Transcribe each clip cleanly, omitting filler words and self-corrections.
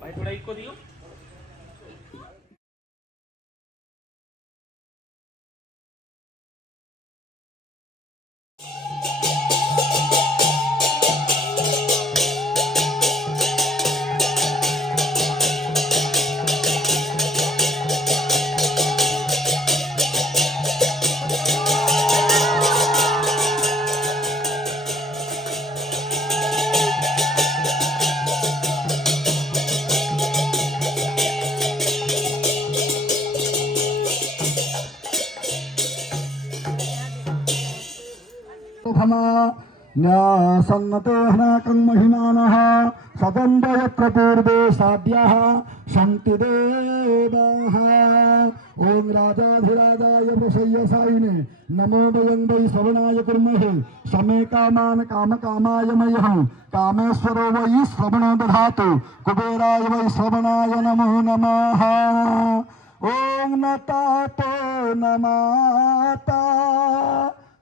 भाई थोड़ा इको दियो। सन्नतेहनाकं महिमानः सदन्त यत्र पूर्वे साध्याः सन्ति देवाः। ओम राजाधिराजाय प्रसय्यसायिने नमो वयं वै श्रवणाय कुर्महे समे कामान् कामकामाय मह्यं कामेश्वरो वै श्रवणो दधातु कुबेराय वै श्रवणाय नमो नमः। ओम न तातो न माता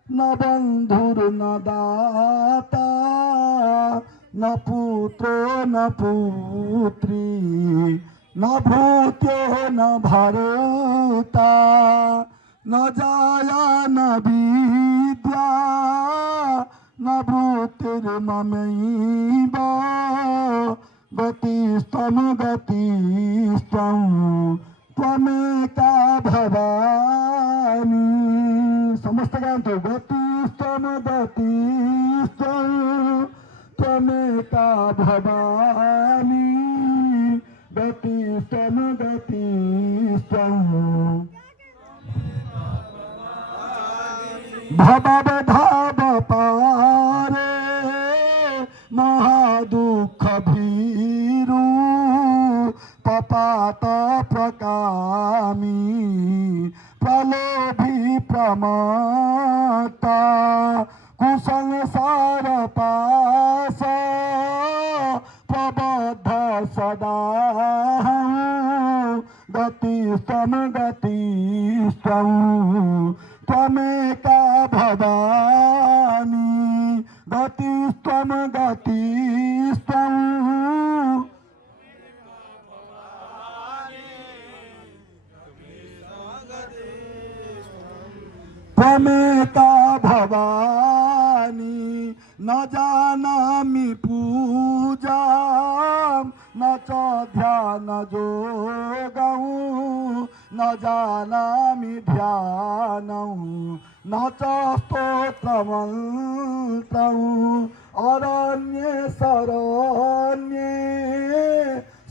न बंधुर न दाता न पुत्रो न पुत्री न भूत्यो न भरता न जाया न विद्या न भूतिर्ममैव गतिस्त्वं गतिस्त्वं त्वमेका भवानी। समस्त गानतो गतिस्त्वं गतिस्त्वं त्वमेका भवानी गतिस्त्वं गतिस्त्वं भवबधाव पारे महादुःख भीरु पपात प्रकामी प्रलोभी प्रमत्ता कुसंसार पास प्रबद्ध सदा गतिस्त्वं गतिस्त्वं त्वमेका भवानी गतिस्त्वं गतिस्त्वं त्वमेका भवानी। न जानामि पूजां न च ध्यान योगं न जानामि ध्यानं न च स्तोत्रमन्त्रं अरण्ये शरण्ये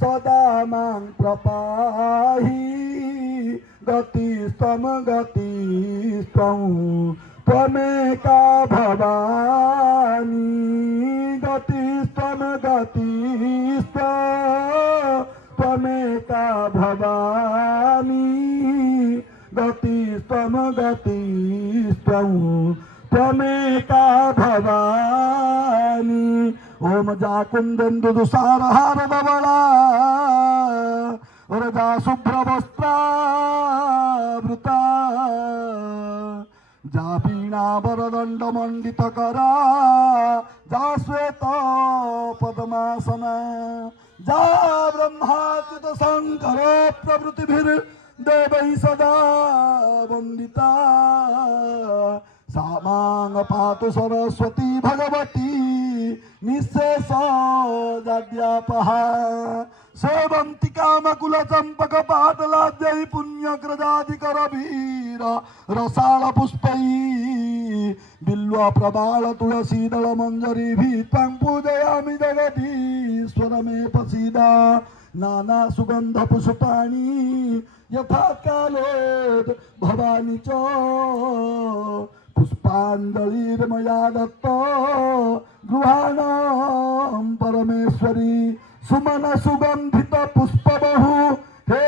सदा मां प्रपाहि गतिस्त्वं गतिस्त्वं त्वमेका भवानी गतिस्त्वं गतिस्त्वं त्वमेका भवानी गतिस्त्वं गतिस्त्वं त्वमेका भवानी। ओम जाकुन्देन्दुदुसारहारधवला रजा शुभ्रवस्त्रावृता जा वीणावरदण्ड मण्डितकरा जा श्वेत पद्मासना जा ब्रह्माच्युत शङ्कर प्रभृतिभिर्देवैः सदा वन्दिता सा मां पातु सरस्वती भगवती निःशेष जाड्यापहा सेवन्ति कामकुलचम्पकपाटलाद्यै पुण्यकृदाधिकरवीर रसाळ पुष्पैः बिल्व प्रबाल तुलसीदल मञ्जरीभिः त्वां पूजयामि जगदीश्वर मे प्रसीद। नाना सुगन्ध पुष्पाणि यथा कालोद् भवानि च पुष्पाञ्जलिर्मया दत्त गृहाणां परमेश्वरी सुमन सुगंधित पुष्प बहु हे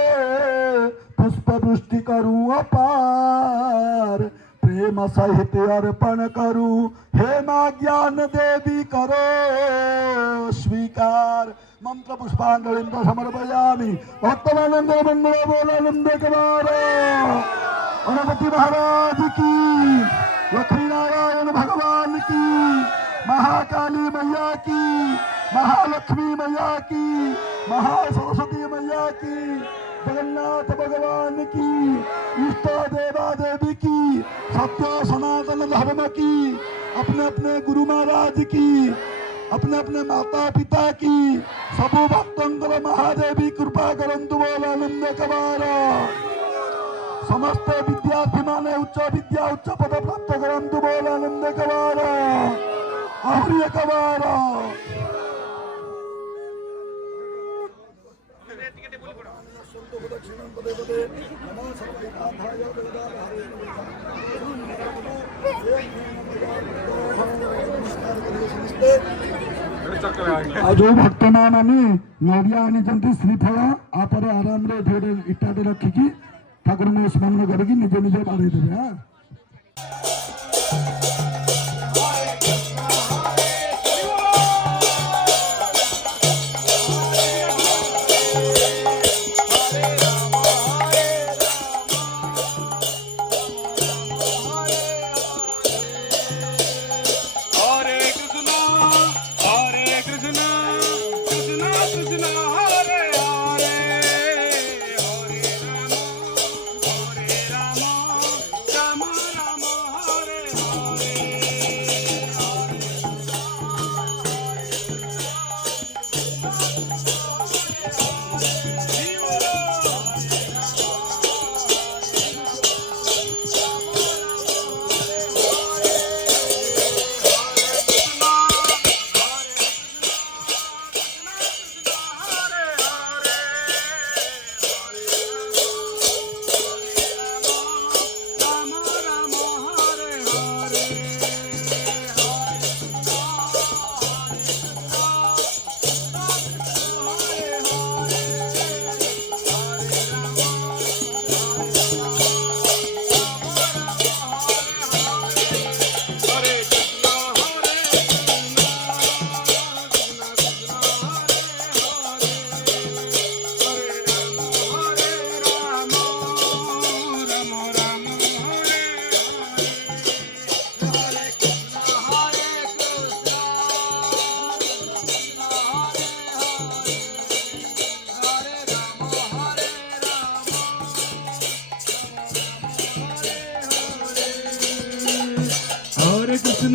पुष्प वृष्टि करूं अपार प्रेम सहित अर्पण करूं हे मां ज्ञान देवी करो स्वीकार। मंत्र पुष्पांजलिं समर्पयामि। भक्तमानंद मंगल बोलानंद कुमार गणपति महाराज की, लक्ष्मी नारायण भगवान की, महाकाली मैया की, महालक्ष्मी मैया की, महासरस्वती मैया की, जगन्नाथ भगवान की, इष्ट देवा देवी की, सत्य सनातन धर्म की, अपने अपने गुरु महाराज की, अपने अपने माता पिता की, सबु भक्तंकर महादेवी कृपा करंतु बोल आनंद कबार। समस्त विद्यार्थी माने उच्च विद्या उच्च पद प्राप्त करंतु बोल आनंद कबार। आहरी कबार। जो भक्त मैंने नड़िया आनी श्रीफल आपर आराम इटाटे रखिकी ठाकुर को स्मरण करके निजे निजे बाढ़ी देवे। हाँ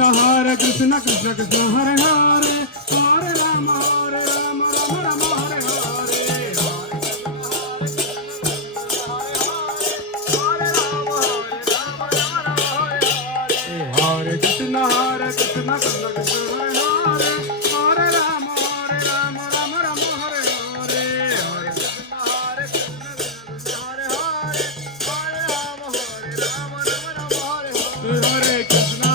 Hare Krishna Krishna Krishna Hare Hare Hare Rama Rama Rama Hare Hare Hare Krishna Krishna Krishna Hare Hare Hare Rama Rama Rama Hare Hare Hare Krishna Krishna Hare Hare Hare Rama Rama Rama Hare Hare Hare Krishna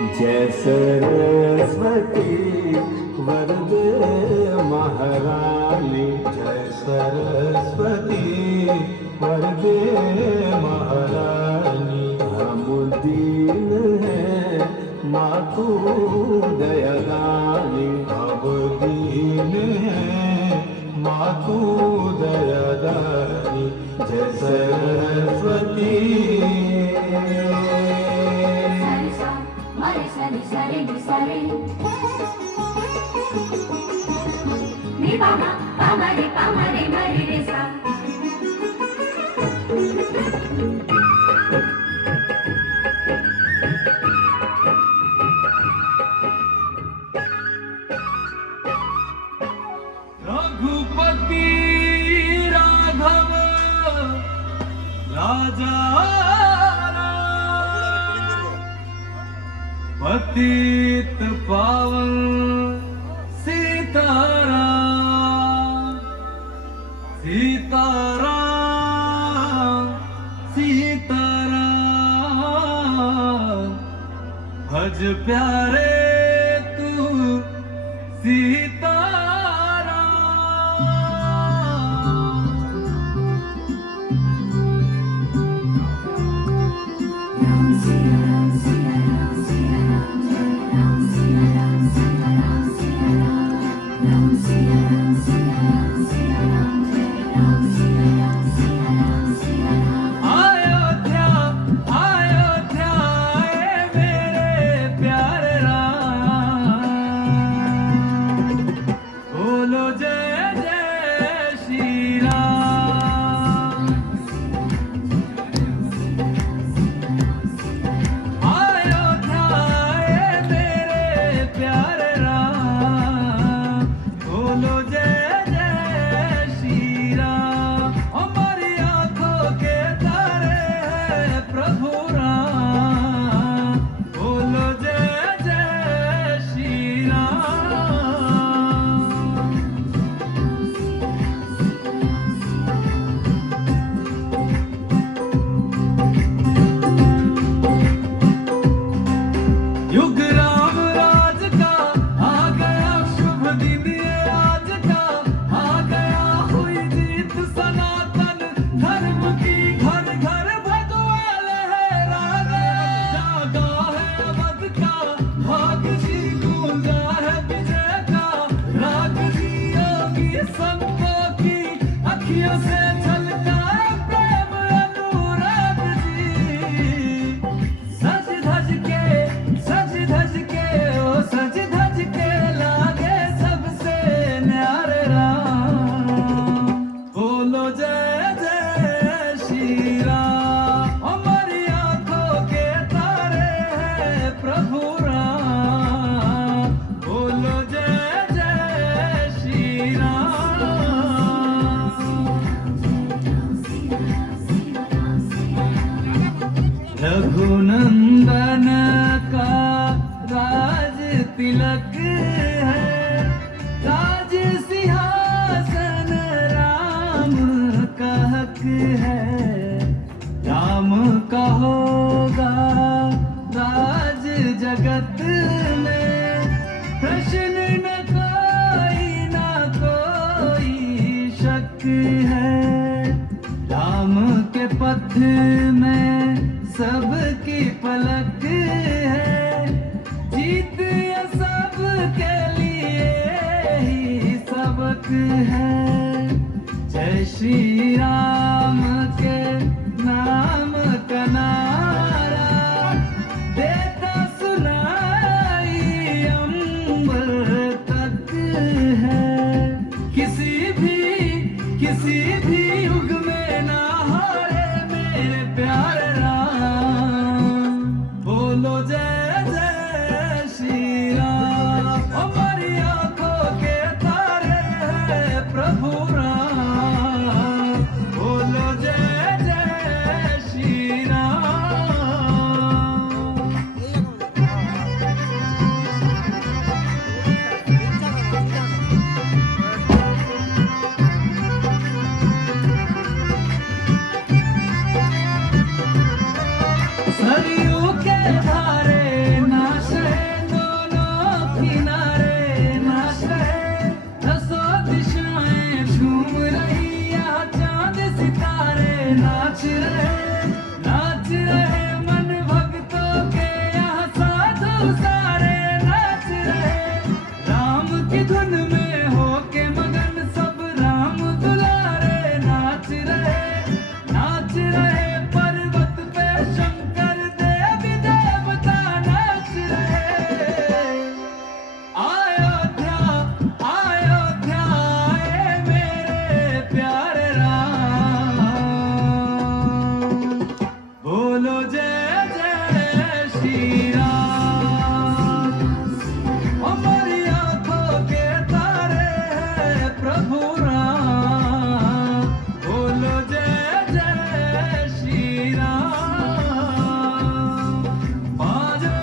जय सरस्वती वरदे महारानी, जय सरस्वती वरदे महारानी। हम दीन हैं मातु दयादानी, हम दीन हैं मातु दयादानी। जय Saraswati. Sari sari sari ni pama pama re mari re sa Raghupati Raghav राजा पतित पावन सीताराम, सीताराम, सीताराम। भज प्यारे तू सीताराम। अयोध्या अयोध्या मेरे प्यारे राम, बोलो जय जय श्री राम। अयोध्या मेरे प्यारे राम, बोलो जय जय श्री राम। हमारी आंखों के तारे हैं प्रभु राम, बोलो जय जय श्री राम। युग राम राज का आ गया शुभ दिन ये आज का, आ गया हुई जीत सनातन धर्म की, घर घर भगवा लहरा गया। जागा है अवध का भाग जी, गूंजा है विजय का राग जी। योगी संतों की अखियों से झलका प्रेम अनुराग जी। सज धज के ओ सज धज के लागे सबसे न्यारे राम, बोलो जय जय श्री राम। हमारी आंखों के तारे हैं प्रभु राम, बोलो जय जय श्री राम। रघुनंदन का राज तिलक है, राज सिंहासन राम का हक है। राम का होगा राज जगत में, प्रश्न न कोई शक है। राम के पथ में सबकी पलक है, जीत ये सबके लिए ही सबक है। जय श्री राम के नाम का नारा देता सुनाई अंबर तक है। किसी भी युग में ना हारे मेरे प्यारे राम, बोलो जय जय श्री राम। हमारी आंखों के तारे हैं प्रभु राम, सारे नाच रहे, राम की धुन में होके मगन सब राम दुलारे नाच रहे पर्वत पे शंकर देवी देवता नाच रहे। अयोध्या अयोध्या आए मेरे प्यारे राम, बोलो जय जय श्री राम। हमारी आंखों के तारे हैं प्रभु राम, बोलो जय जय श्री राम। बाजे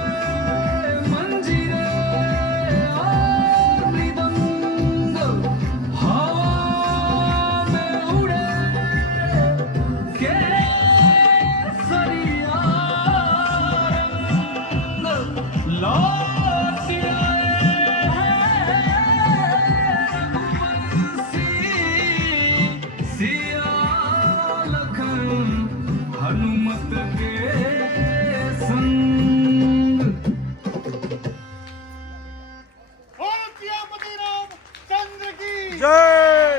मंजीरे और मृदंग, हवा में उड़े केसरिया रंग, लौट आए हैं रघुवंशी, सिया लखन हनुमत के संग। और सियापति रामचंद्र की जय।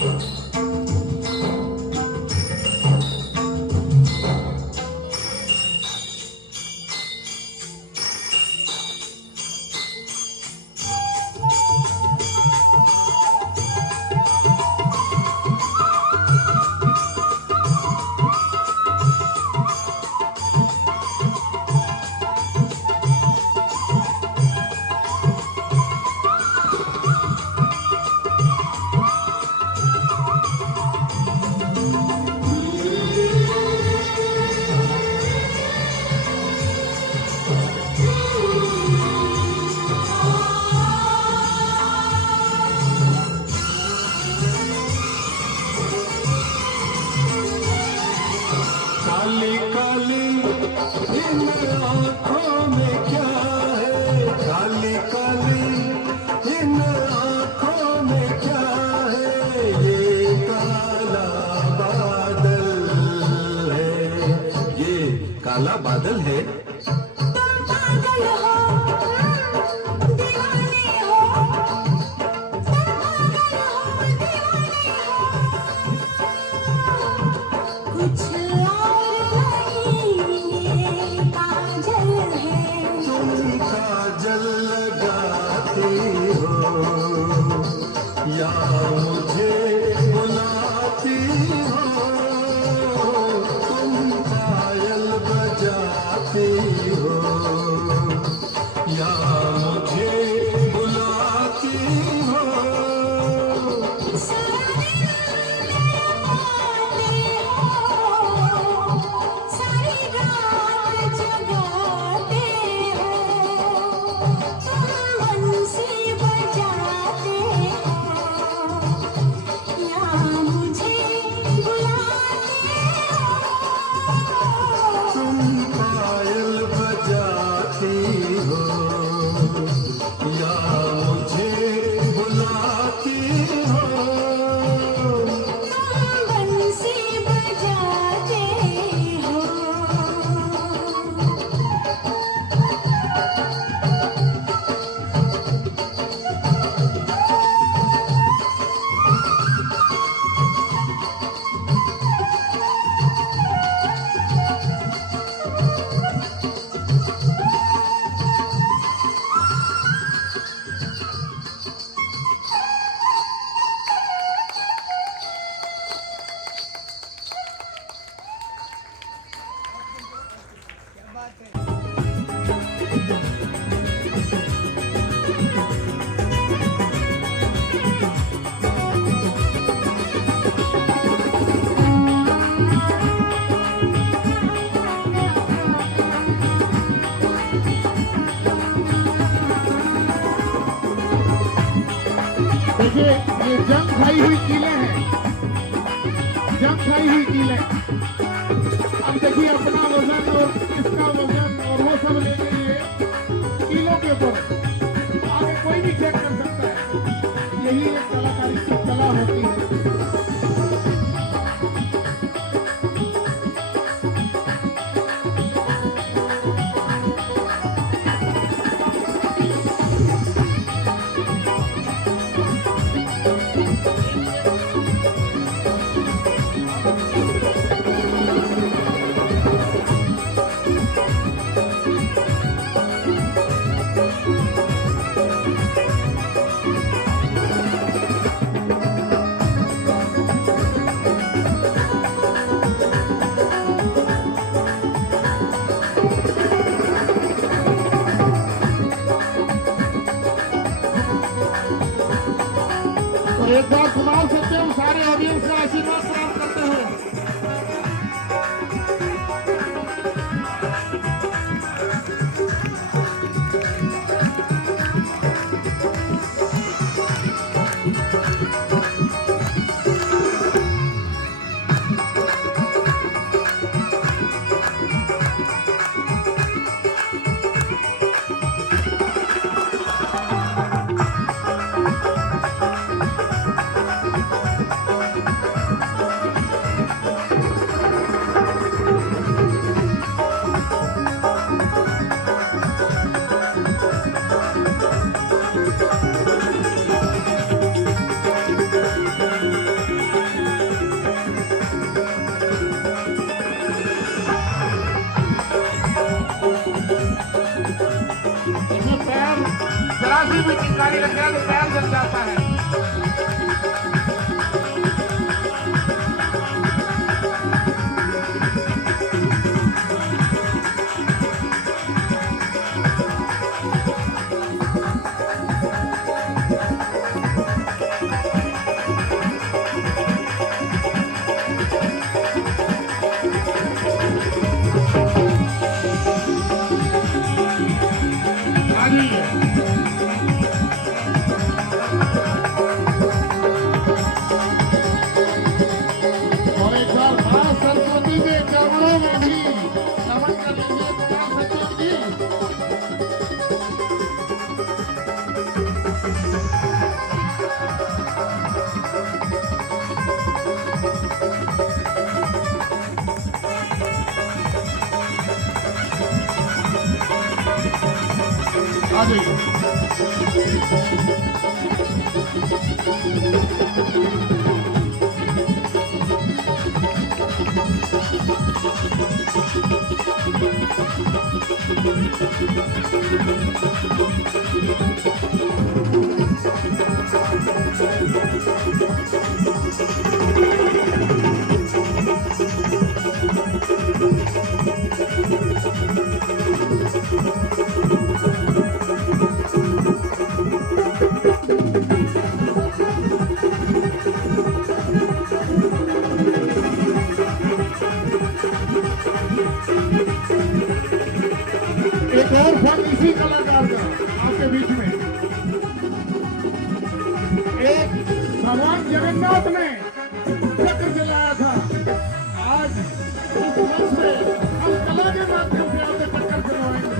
काली काली इन आँखों में क्या है, काली काली इन आँखों में क्या है, ये काला बादल है, ये काला बादल है। पागल हो दीवाने हो, पागल हो दीवाने हो, कुछ काजल है। तुम काजल लगाती हो या मुझे बुलाती हो, तुम पायल बजाती हो या मुझे बुलाती हो। सारी रात जगाते हो, तुम बंसी बजाते हो या मुझे बुलाते हो। तुम पायल बजाती हो या मुझे बुलाती हो। बंसी बजाते हो। देखिए ये जंग खाई हुई कीलें हैं, जंग खाई हुई कीलें। अब देखिए अपना वजन और इसका वजन और वो सब लेने लिए कीलों के ऊपर आगे कोई भी चेक कर सकता है। यही एक कलाकारी की कला होती है। एक बार कुमार सत्यम सारे ऑडियंस का आशीर्वाद प्राप्त करते हैं। कोई भी चिंगारी लगेगा तो पैर जल जाता है। और एक बार मां सरस्वती के चरणों में भी नमन कर लीजिए कुमार सचिव जी। आ जाइए। एक और फन इसी कलाकार का आपके बीच में। एक भगवान जगन्नाथ ने चक्र जलाया था। आज उस फन से हम कला के माध्यम से आपके चक्कर चलवाएंगे।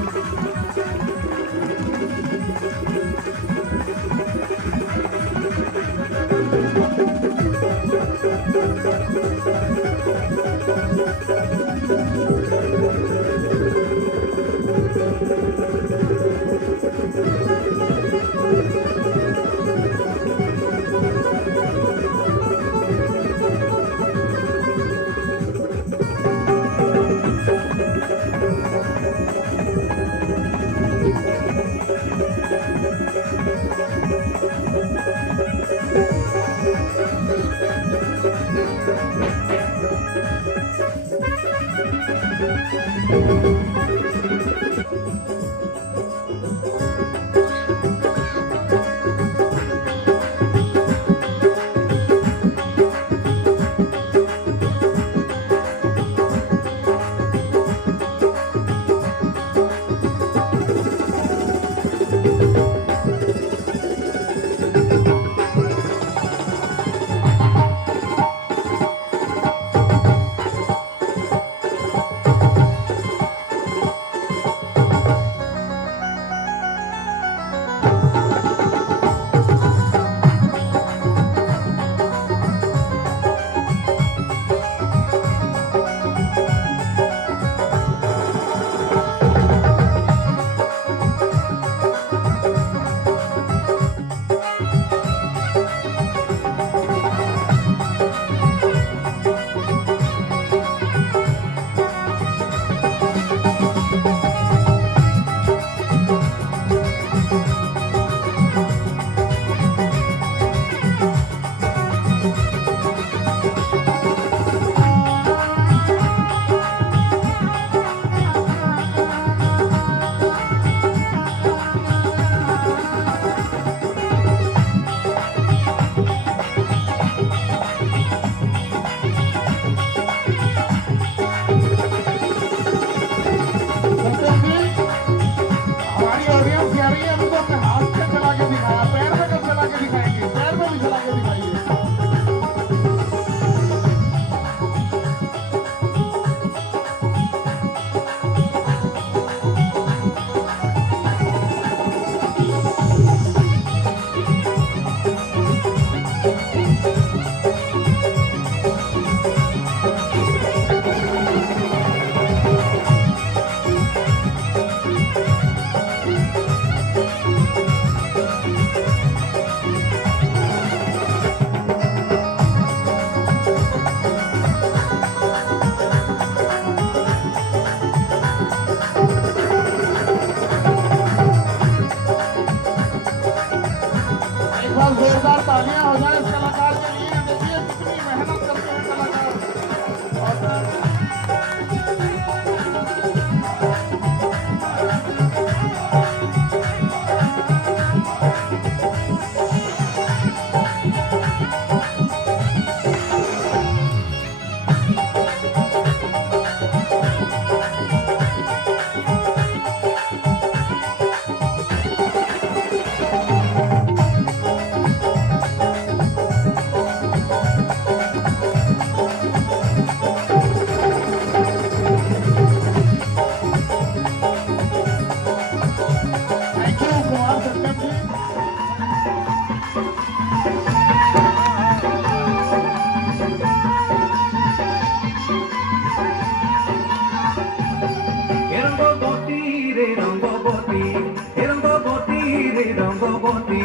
রঙ্গবতী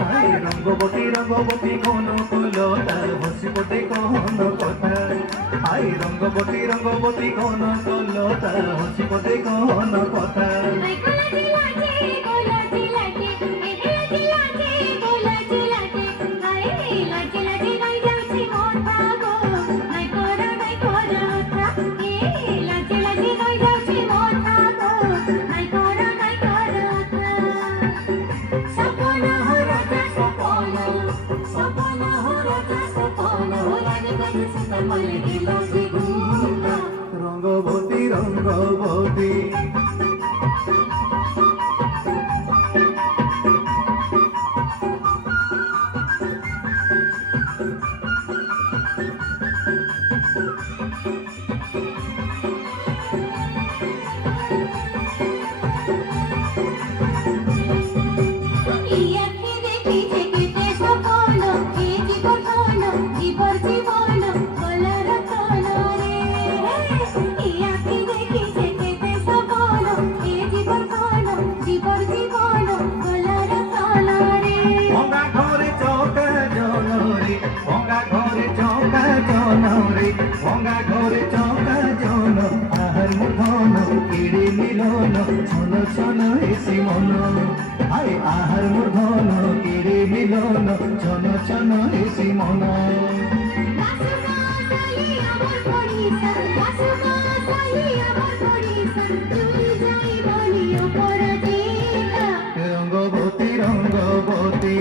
হাই রঙ্গবতী রঙ্গবতী কোন কলতা হসি পদে কোন কথা হাই রঙ্গবতী রঙ্গবতী কোন কলতা হসি পদে কোন কথা নাই গোলাজি লাগে গোলাজি লাগে এ গোলাজি লাগে গোলাজি লাগে হায় লাজি লাজি নাই যাচ্ছে মন ভাগো নাই করা ওঠা এ লাজি লাজি নাই যাচ্ছে মন ভাগো নাই করা ওঠা সপন হো রাজা সপন সপন হো রাজা সপন লাগে লাগে সুন্দর মলে দিল দ্বিগুণ রঙ্গবতী রঙ্গবতী ইয়াকে দেখি যেতে সপন এই জীবন গলার তন রে ইয়াকে দেখি যেতে সপন এই জীবন গলার তন রে ভঙ্গা ঘরে চৌকা জনরে ভঙ্গা ঘরে চৌকা জনরে ভঙ্গা ঘরে চৌকা জন আহার মুঠন কেড়ে মিলন ছন ছন এসি মন হাই আহার মুঠন কেড়ে মিলন ছন ছন এসি মন বাসুমা সালি আমার পরিসা বাসুমা সালি আমার পরিসা তুই যাই বলিও পরদিনা রঙ্গবতী রঙ্গবতী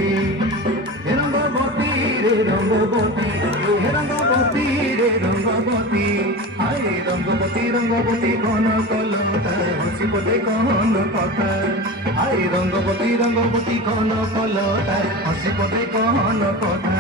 হে রঙ্গবতী রে রঙ্গবতী হে রঙ্গবতী রে রঙ্গবতী হাই রঙ্গবতী রঙ্গবতী কোন কলতা হসি পদে কোন কথা হাই রঙ্গবতী রঙ্গবতী কোন কলতা হসি পদে কোন কথা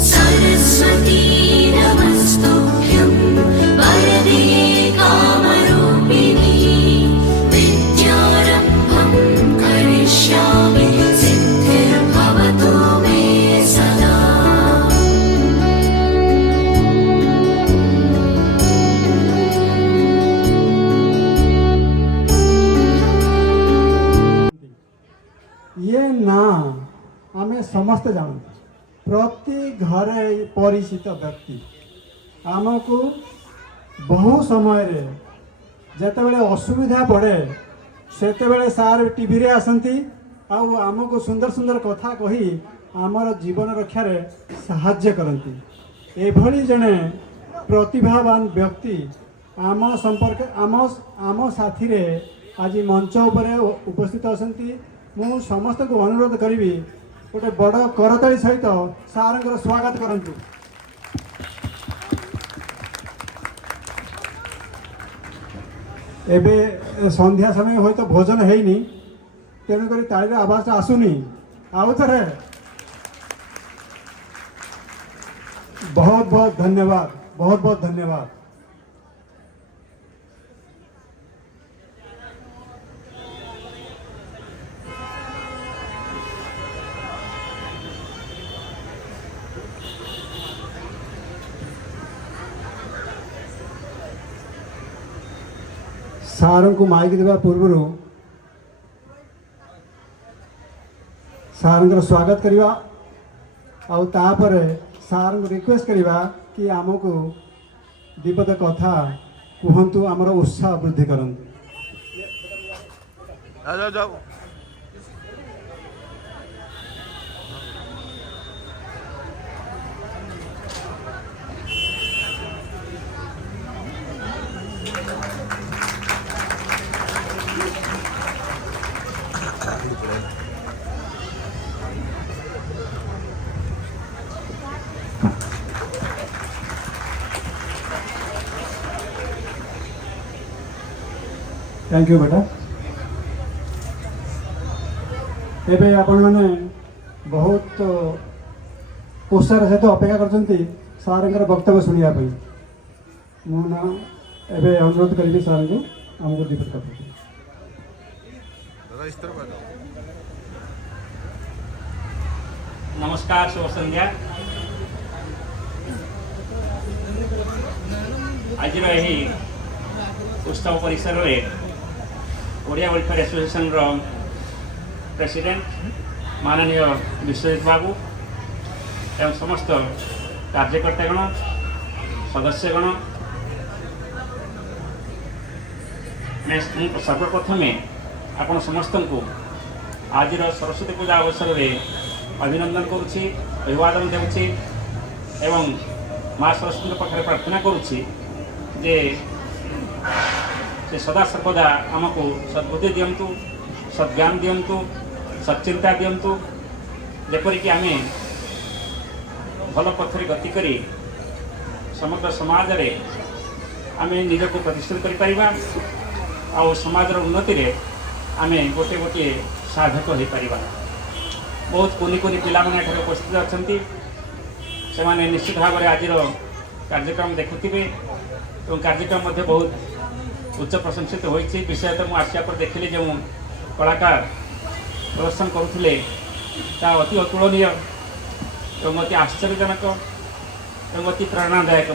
सरस्वती नमस्तुभ्यं वरदे कामरूपिणी विद्यारम्भं करिष्यामि सिद्धिर्भवतु मे सदा। ये ना आम समस्ते जानते प्रति घरे परिचित व्यक्ति आमको बहु समय जितेबले असुविधा पड़े सेतेबले सार टीवी रे आसती आमको सुंदर सुंदर कथा कही आमर जीवन रक्षार साहाय्य करती एभली जड़े प्रतिभावान व्यक्ति आम संपर्क आम साथी रे आज मंच उपरे उपस्थित असंती मु समस्त को अनुरोध करी गोटे बड़ करताली सहित सार स्वागत करंतु। एबे संध्या समय हो तो भोजन हैनी तेणुक ताली आवाज आसुनी आउ थे बहुत बहुत धन्यवाद बहुत बहुत धन्यवाद। सार को माइक देवा पूर्व सार स्वागत करवा आउे सार रिक्वेस्ट करवा कि आमको दीपद कथा कहतु आमर उत्साह वृद्धि करंतु। थैंक यू बेटा। एबे आपण मैंने बहुत उत्साह सहित अपेक्षा करछंती सार वक्तव्य शुणा मुझे एबे अनुरोध करी सार को आमको दीपक कर। नमस्कार शुभ संध्या। आज यही उत्सव परिसर में ओडिया वेलफेयर एसोसिएशन प्रेसिडेंट माननीय विश्वजित बाबू एवं समस्त कार्यकर्तागण सदस्यगण मैं सर्वप्रथम आपण समस्त को आज सरस्वती पूजा अवसर में अभिनंदन करुच्ची अभिवादन देउछि एवं माँ सरस्वती पाखे प्रार्थना करुच्ची जे से सदा सर्वदा आमको सद्बुद्धि दियंतु सद्ज्ञान दियंतु सच्चिंता दियंतु जेपरिक आम भल पथरे गति करी समग्र समाज रे आम निजको प्रतिष्ठित करिपारिबा आ समाजर उन्नति रे आम गोटे गोटे साधक हो पारिबा। बहुत कुनि कुनि पिला माने एठारे उपस्थित अछंती से माने निश्चित भाव में आज कार्यक्रम देखुथिबे एवं कार्यक्रम मध्ये बहुत उच्च प्रशंसित होइछि। विषय तो मुझे आसिया पर देखिली जो कलाकार प्रदर्शन करुले अति अतुलनीय एवं अति आश्चर्यजनक एवं अति प्रेरणादायक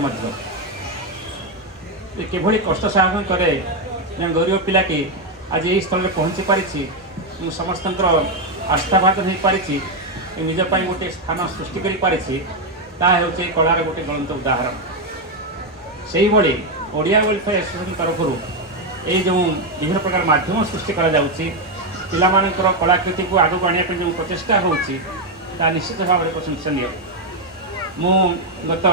किभली कष्ट साहन करे गरीब पिलाटी आज यही स्थल में पहुँची पारी समस्त आस्थाभाजन हो पारी निजपाई गोटे स्थान सृष्टि कर पारी ताकि कलार गोटे ज्वलंत उदाहरण। से भाई ओडिया वेलफेयर एसोसिएशन तरफ ये जो विभिन्न प्रकार माध्यम सृष्टि कर कलाकृति को आगे आने जो प्रचेषा होची निश्चित भाव में प्रशंसनीय। मु गत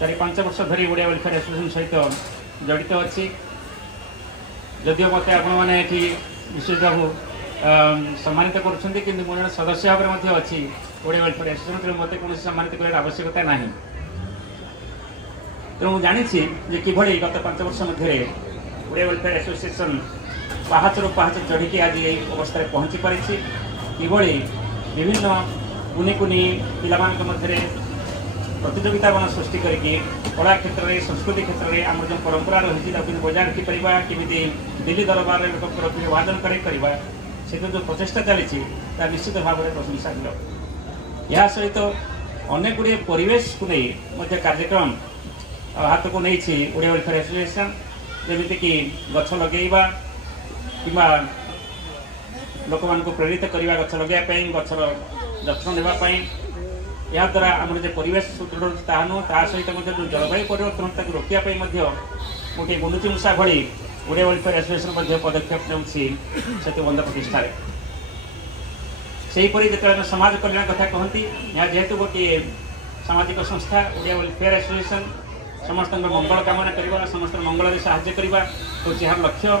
4-5 वर्ष धरी ओडिया वेलफेयर एसोसिएशन सहित जड़ित अच्छी जदिव मत आपने विश्वजित बाबू सम्मानित कर मुझे सदस्य भाव में अच्छी ओडिया वेलफेयर एसोसिएशन मत कौन सम्मानित कर आवश्यकता ना तेणु जानी कि गत 5 वर्ष मध्य ओडिया वेलफेयर एसोसिएशन ପାହାଚରୁ ପାହାଚ ଚଢ଼ିକି ଆଜି ଏଇ ଅବସ୍ଥାରେ ପହଞ୍ଚି ପାରିଛି। କିଭଳି ବିଭିନ୍ନ କୁନି କୁନି ପିଲାମାନଙ୍କ ମଧ୍ୟରେ ପ୍ରତିଯୋଗିତାମାନ ସୃଷ୍ଟି କରିକି କଳା କ୍ଷେତ୍ରରେ ସଂସ୍କୃତି କ୍ଷେତ୍ରରେ ଆମର ଯେଉଁ ପରମ୍ପରା ରହିଛି ତାକୁ କେମିତି ବଜାୟ ରଖିପାରିବା, କେମିତି ଦିଲ୍ଲୀ ଦରବାରରେ ଲୋକଙ୍କର ବିଭାଜନ କରାଇପାରିବା, ସେଥିରେ ଯେଉଁ ପ୍ରଚେଷ୍ଟା ଚାଲିଛି ତାହା ନିଶ୍ଚିତ ଭାବରେ ପ୍ରଶଂସନୀୟ। ଏହା ସହିତ ଅନେକ ଗୁଡ଼ିଏ ପରିବେଶକୁ ନେଇ ମଧ୍ୟ କାର୍ଯ୍ୟକ୍ରମ ହାତକୁ ନେଇଛି ଓଡ଼ିଆ ୱେଲଫେୟାର ଆସୋସିଏସନ୍, ଯେମିତିକି ଗଛ ଲଗାଇବା କିମ୍ବା ଲୋକମାନଙ୍କୁ ପ୍ରେରିତ କରିବା ଗଛ ଲଗାଇବା ପାଇଁ, ଗଛର ଯତ୍ନ ନେବା ପାଇଁ। ଏହାଦ୍ୱାରା ଆମର ଯେ ପରିବେଶ ସୁଦୃଢ଼ ହେଉଛି ତାହା ନୁହଁ, ତା ସହିତ ମଧ୍ୟ ଯେଉଁ ଜଳବାୟୁ ପରିବର୍ତ୍ତନ ତାକୁ ରୋକିବା ପାଇଁ ମଧ୍ୟ ଗୋଟିଏ ଗୁଣ୍ଡୁଚି ମୂଷା ଭଳି ଓଡ଼ିଆ ୱେଲଫେୟାର ଆସୋସିଏସନ୍ ମଧ୍ୟ ପଦକ୍ଷେପ ନେଉଛି ସେତୁବନ୍ଧ ପ୍ରତିଷ୍ଠାରେ। ସେହିପରି ଯେତେବେଳେ ଆମେ ସମାଜ କଲ୍ୟାଣ କଥା କହନ୍ତି, ଏହା ଯେହେତୁ ଗୋଟିଏ ସାମାଜିକ ସଂସ୍ଥା ଓଡ଼ିଆ ୱେଲଫେୟାର ଆସୋସିଏସନ୍ ସମସ୍ତଙ୍କର ମଙ୍ଗଳ କାମନା କରିବା, ସମସ୍ତଙ୍କ ମଙ୍ଗଳରେ ସାହାଯ୍ୟ କରିବା ହେଉଛି ଏହାର ଲକ୍ଷ୍ୟ।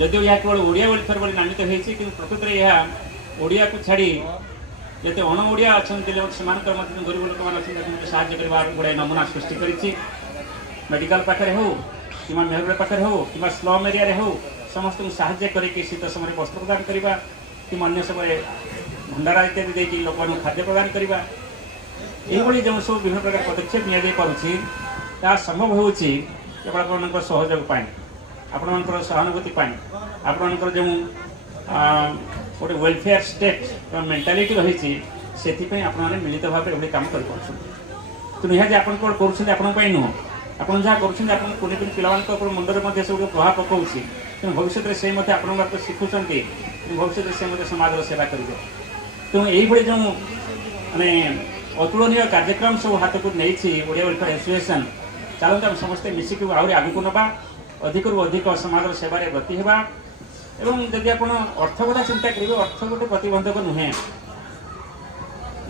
ଯଦିଓ ଏହା କେବଳ ଓଡ଼ିଆ ୱେଲଫେୟାର ବୋଲି ନାମିତ ହୋଇଛି, କିନ୍ତୁ ପ୍ରକୃତରେ ଏହା ଓଡ଼ିଆକୁ ଛାଡ଼ି ଯେତେ ଅଣ ଓଡ଼ିଆ ଅଛନ୍ତି ସେମାନଙ୍କର ମଧ୍ୟ ଗରିବ ଲୋକମାନେ ଅଛନ୍ତି ତାକୁ ମଧ୍ୟ ସାହାଯ୍ୟ କରିବାର ଗୁଡ଼ାଏ ନମୁନା ସୃଷ୍ଟି କରିଛି। ମେଡ଼ିକାଲ ପାଖରେ ହେଉ କିମ୍ବା ମେହର ପାଖରେ ହେଉ କିମ୍ବା ସ୍ଲମ୍ ଏରିଆରେ ହେଉ ସମସ୍ତଙ୍କୁ ସାହାଯ୍ୟ କରିକି ଶୀତ ସମୟରେ ବସ୍ତ୍ର ପ୍ରଦାନ କରିବା କିମ୍ବା ଅନ୍ୟ ସମୟରେ ଭଣ୍ଡାରା ଇତ୍ୟାଦି ଦେଇକି ଲୋକମାନଙ୍କୁ ଖାଦ୍ୟ ପ୍ରଦାନ କରିବା, ଏହିଭଳି ଯେଉଁ ସବୁ ବିଭିନ୍ନ ପ୍ରକାର ପଦକ୍ଷେପ ନିଆଯାଇପାରୁଛି ତାହା ସମ୍ଭବ ହେଉଛି କେବଳ ଆପଣମାନଙ୍କର ସହଯୋଗ ପାଇଁ, ଆପଣମାନଙ୍କର ସହାନୁଭୂତି ପାଇଁ, ଆପଣମାନଙ୍କର ଯେଉଁ ଗୋଟେ ୱେଲଫେୟାର ଷ୍ଟେଟ୍ ମେଣ୍ଟାଲିଟି ରହିଛି ସେଥିପାଇଁ ଆପଣମାନେ ମିଳିତ ଭାବରେ ଏଭଳି କାମ କରିପାରୁଛନ୍ତି। ତେଣୁ ଏହା ଯେ ଆପଣ କ'ଣ କରୁଛନ୍ତି ଆପଣଙ୍କ ପାଇଁ ନୁହଁ, ଆପଣ ଯାହା କରୁଛନ୍ତି ଆପଣ କୁନି କୁନି ପିଲାମାନଙ୍କ ଉପରେ ମୁଣ୍ଡରେ ମଧ୍ୟ ସେଗୁଡ଼ିକ ପ୍ରଭାବ ପକାଉଛି। ତେଣୁ ଭବିଷ୍ୟତରେ ସେ ମଧ୍ୟ ଆପଣଙ୍କ ବାଟ ଶିଖୁଛନ୍ତି, କିନ୍ତୁ ଭବିଷ୍ୟତରେ ସେ ମଧ୍ୟ ସମାଜର ସେବା କରିବେ। ତେଣୁ ଏଇଭଳି ଯେଉଁ ମାନେ ଅତୁଳନୀୟ କାର୍ଯ୍ୟକ୍ରମ ସବୁ ହାତକୁ ନେଇଛି ଓଡ଼ିଆ ୱେଲଫେୟାର ଆସୋସିଏସନ୍, ଚାଲନ୍ତୁ ଆମେ ସମସ୍ତେ ମିଶିକି ଆହୁରି ଆଗକୁ ନେବା, ଅଧିକରୁ ଅଧିକ ସମାଜର ସେବାରେ ବ୍ରତୀ ହେବା। ଏବଂ ଯଦି ଆପଣ ଅର୍ଥ କଥା ଚିନ୍ତା କରିବେ, ଅର୍ଥ ଗୋଟେ ପ୍ରତିବନ୍ଧକ ନୁହେଁ।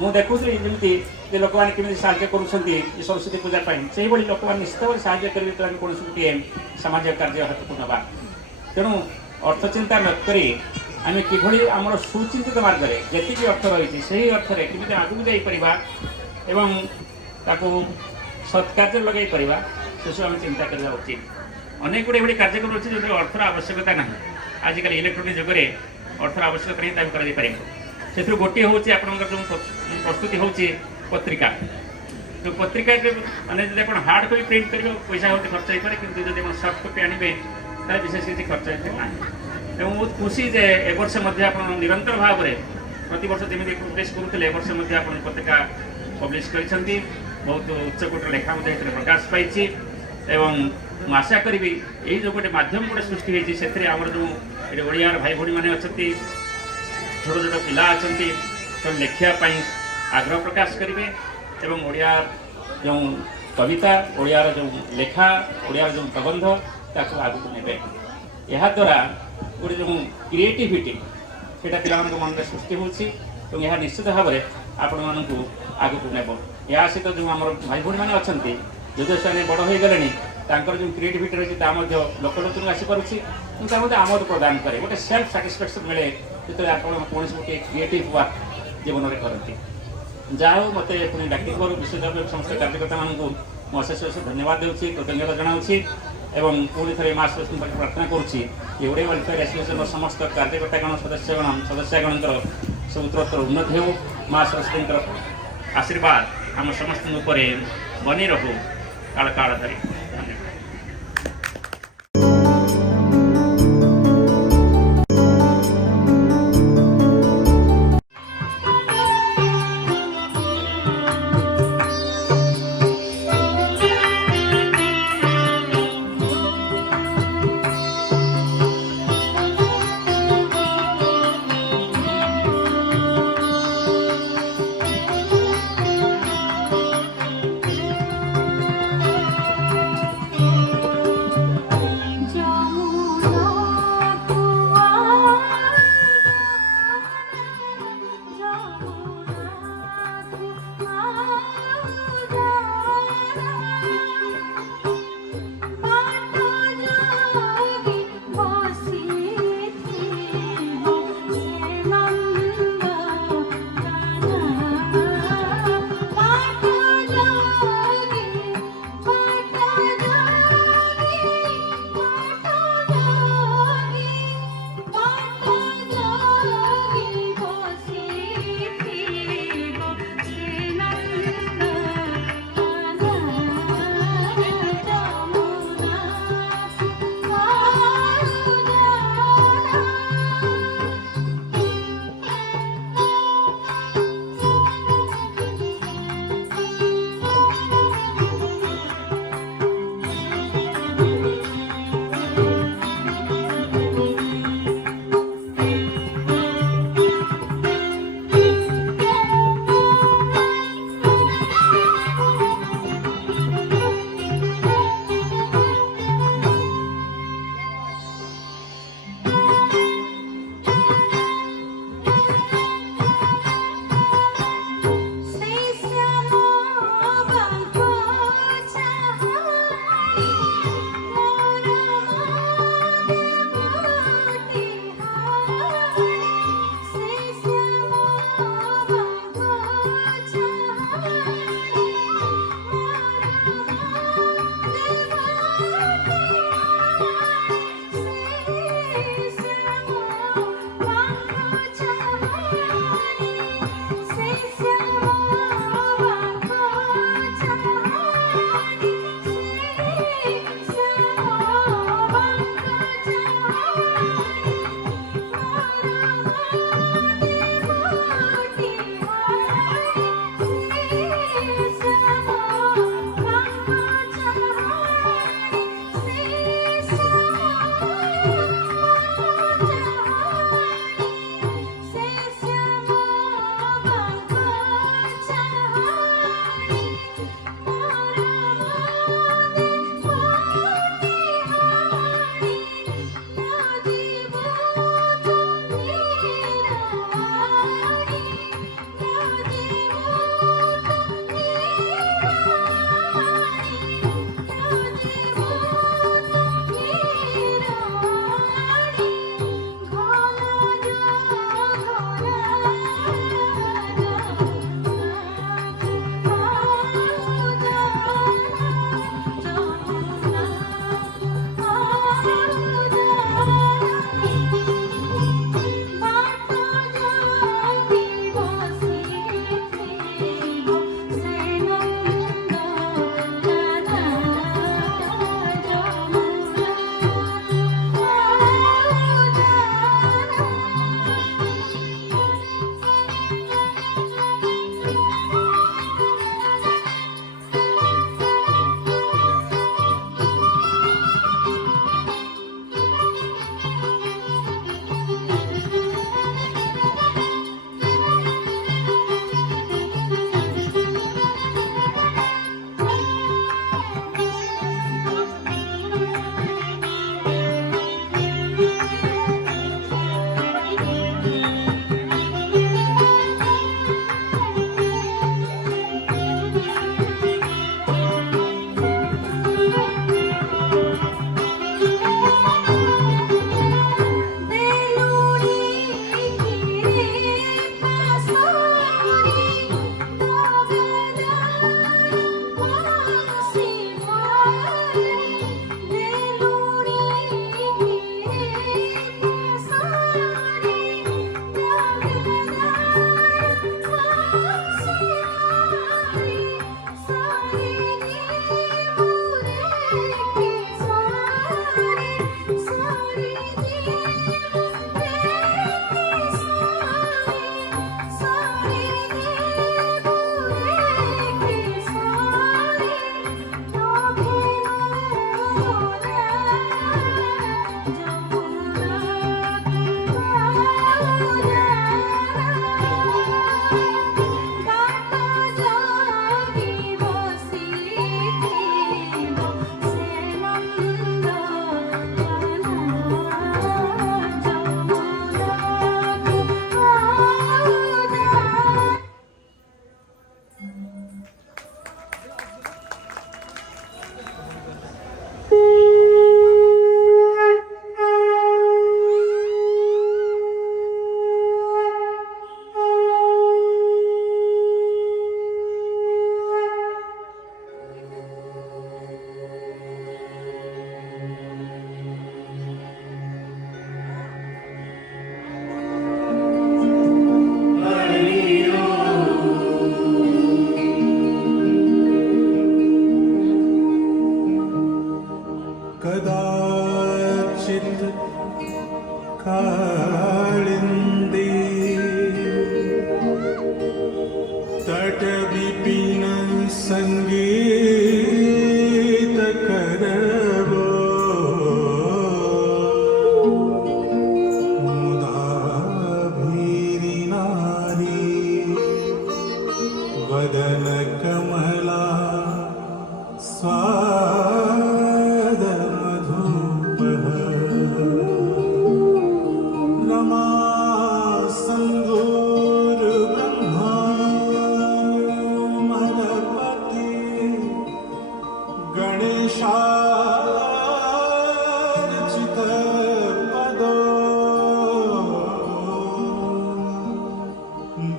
ମୁଁ ଦେଖୁଥିଲି ଯେମିତି ଯେ ଲୋକମାନେ କେମିତି ସାହାଯ୍ୟ କରୁଛନ୍ତି ଏ ସରସ୍ୱତୀ ପୂଜା ପାଇଁ, ସେହିଭଳି ଲୋକମାନେ ନିଶ୍ଚିତ ଭାବରେ ସାହାଯ୍ୟ କରିବେ ଯେତେବେଳେ ଆମେ କୌଣସି ଗୋଟିଏ ସାମାଜିକ କାର୍ଯ୍ୟ ହାତକୁ ନେବା। ତେଣୁ ଅର୍ଥ ଚିନ୍ତା ନ କରି ଆମେ କିଭଳି ଆମର ସୁଚିନ୍ତିତ ମାର୍ଗରେ ଯେତିକି ଅର୍ଥ ରହିଛି ସେହି ଅର୍ଥରେ କେମିତି ଆଗକୁ ଯାଇପାରିବା ଏବଂ ତାକୁ ସତ୍କାର୍ଯ୍ୟରେ ଲଗାଇ ପାରିବା, ସେସବୁ ଆମେ ଚିନ୍ତା କରିବା ଉଚିତ। ଅନେକ ଗୁଡ଼ିଏ ଏଭଳି କାର୍ଯ୍ୟକ୍ରମ ଅଛି ଯେଉଁଥିରେ ଅର୍ଥର ଆବଶ୍ୟକତା ନାହିଁ। ଆଜିକାଲି ଇଲେକ୍ଟ୍ରୋନିକ୍ ଯୁଗରେ ଅର୍ଥର ଆବଶ୍ୟକତା ହିଁ ତାକୁ କରାଯାଇପାରିବ। ସେଥିରୁ ଗୋଟିଏ ହେଉଛି ଆପଣଙ୍କର ଯେଉଁ ପ୍ରସ୍ତୁତି ହେଉଛି ପତ୍ରିକା। ଯେଉଁ ପତ୍ରିକାରେ ମାନେ ଯଦି ଆପଣ ହାର୍ଡ଼ କପି ପ୍ରିଣ୍ଟ କରିବେ ପଇସା ହେଉଛି ଖର୍ଚ୍ଚ ହୋଇପାରେ, କିନ୍ତୁ ଯଦି ଆପଣ ସଫ୍ଟ କପି ଆଣିବେ ତାହେଲେ ବିଶେଷ କିଛି ଖର୍ଚ୍ଚ ହେଇପାରେ ନାହିଁ। ଏବଂ ବହୁତ ଖୁସି ଯେ ଏ ବର୍ଷ ମଧ୍ୟ ଆପଣ ନିରନ୍ତର ଭାବରେ ପ୍ରତିବର୍ଷ ଯେମିତି ପବ୍ଲିଶ କରୁଥିଲେ ଏ ବର୍ଷ ମଧ୍ୟ ଆପଣ ପତ୍ରିକା ପବ୍ଲିଶ କରିଛନ୍ତି। ବହୁତ ଉଚ୍ଚକୋଟୀର ଲେଖା ମଧ୍ୟ ଏଥିରେ ପ୍ରକାଶ ପାଇଛି। ଏବଂ ମୁଁ ଆଶା କରିବି ଏଇ ଯେଉଁ ଗୋଟେ ମାଧ୍ୟମ ଗୋଟେ ସୃଷ୍ଟି ହୋଇଛି ସେଥିରେ ଆମର ଯେଉଁ ଏଠି ଓଡ଼ିଆର ଭାଇ ଭଉଣୀମାନେ ଅଛନ୍ତି, ଛୋଟ ଛୋଟ ପିଲା ଅଛନ୍ତି, ସେମାନେ ଲେଖିବା ପାଇଁ ଆଗ୍ରହ ପ୍ରକାଶ କରିବେ ଏବଂ ଓଡ଼ିଆ ଯେଉଁ କବିତା, ଓଡ଼ିଆର ଯେଉଁ ଲେଖା, ଓଡ଼ିଆର ଯେଉଁ ପ୍ରବନ୍ଧ ତାକୁ ଆଗକୁ ନେବେ। ଏହାଦ୍ୱାରା ଗୋଟେ ଯେଉଁ କ୍ରିଏଟିଭିଟି ସେଇଟା ପିଲାମାନଙ୍କ ମନରେ ସୃଷ୍ଟି ହେଉଛି ଏବଂ ଏହା ନିଶ୍ଚିତ ଭାବରେ ଆପଣମାନଙ୍କୁ ଆଗକୁ ନେବ। ଏହା ସହିତ ଯେଉଁ ଆମର ଭାଇ ଭଉଣୀମାନେ ଅଛନ୍ତି, ଯଦିଓ ସେମାନେ ବଡ଼ ହୋଇଗଲେଣି, ତାଙ୍କର ଯେଉଁ କ୍ରିଏଟିଭିଟି ରହିଛି ତାହା ମଧ୍ୟ ଲୋକଲୋଚନକୁ ଆସିପାରୁଛି କିନ୍ତୁ ତାହା ମଧ୍ୟ ଆମୋଦ ପ୍ରଦାନ କରେ। ଗୋଟେ ସେଲ୍ଫ ସାଟିସ୍ଫ୍ୟାକ୍ସନ୍ ମିଳେ ଯେତେବେଳେ ଆପଣ କୌଣସି ଗୋଟିଏ କ୍ରିଏଟିଭ୍ ୱାର୍କ ଜୀବନରେ କରନ୍ତି। ଯାହା ହେଉ ମୋତେ ପୁଣି ଡାକିଥିବାରୁ ବିଶ୍ୱ ସମସ୍ତ କାର୍ଯ୍ୟକର୍ତ୍ତାମାନଙ୍କୁ ମୁଁ ଅଶେଷ ଅଶେଷ ଧନ୍ୟବାଦ ଦେଉଛି, କୃତଜ୍ଞତା ଜଣାଉଛି ଏବଂ ପୁଣି ଥରେ ମା ସରସ୍ୱତୀଙ୍କ ପାଖରେ ପ୍ରାର୍ଥନା କରୁଛି ଯେ ଓଡ଼ିଆ ୱେଲଫେୟାର ଆସୋସିଏସନର ସମସ୍ତ କାର୍ଯ୍ୟକର୍ତ୍ତାଗଣ ସଦସ୍ୟଗଣଙ୍କର ସବୁ ଉତ୍ତରୋତ୍ତର ଉନ୍ନତି ହେଉ। ମା ସରସ୍ୱତୀଙ୍କର ଆଶୀର୍ବାଦ ଆମ ସମସ୍ତଙ୍କ ଉପରେ ବନି ରହୁ କାଳ କାଳ ଧରି।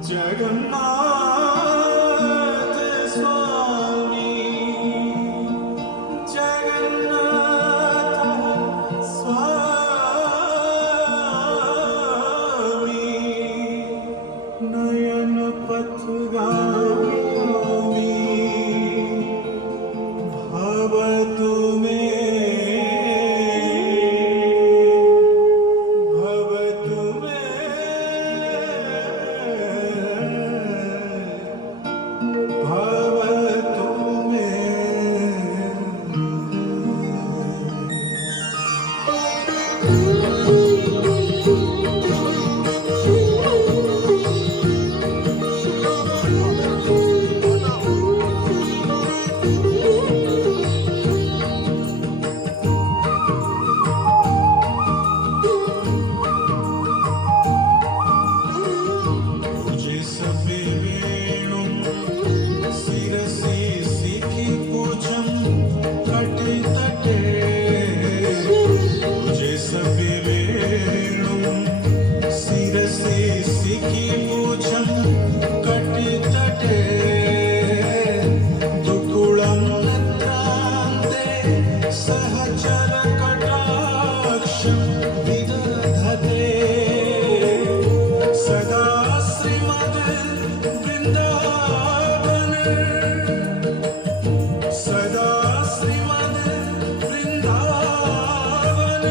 जगन्नाथ स्वामी जगन्नाथ स्वामी नयन पथगामी भवतु मे भवतु मे भवतु मे मुझे सभी वेणु शिरसि सिखि पूजम कटे तटे मुझे सभी वेणु शिरसि सिखि पूजम कटे तटे दुकुलं नत्रान्ते सहचर कटाक्षं विदधते सदा श्रीमद् वृंदावन सदा श्रीमद् वृंदावन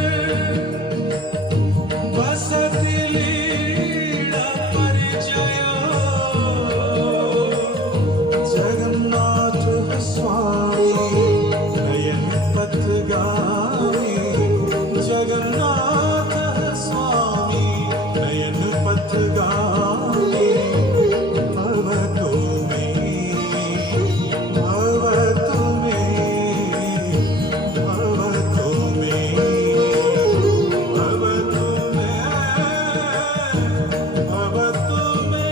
वसति लीला परिचय जगन्नाथ स्वामी नयन पथगामी जगन्नाथ स्वामी नयन पथगामी भवतु मे भवतु मे भवतु मे भवतु मे भवतु मे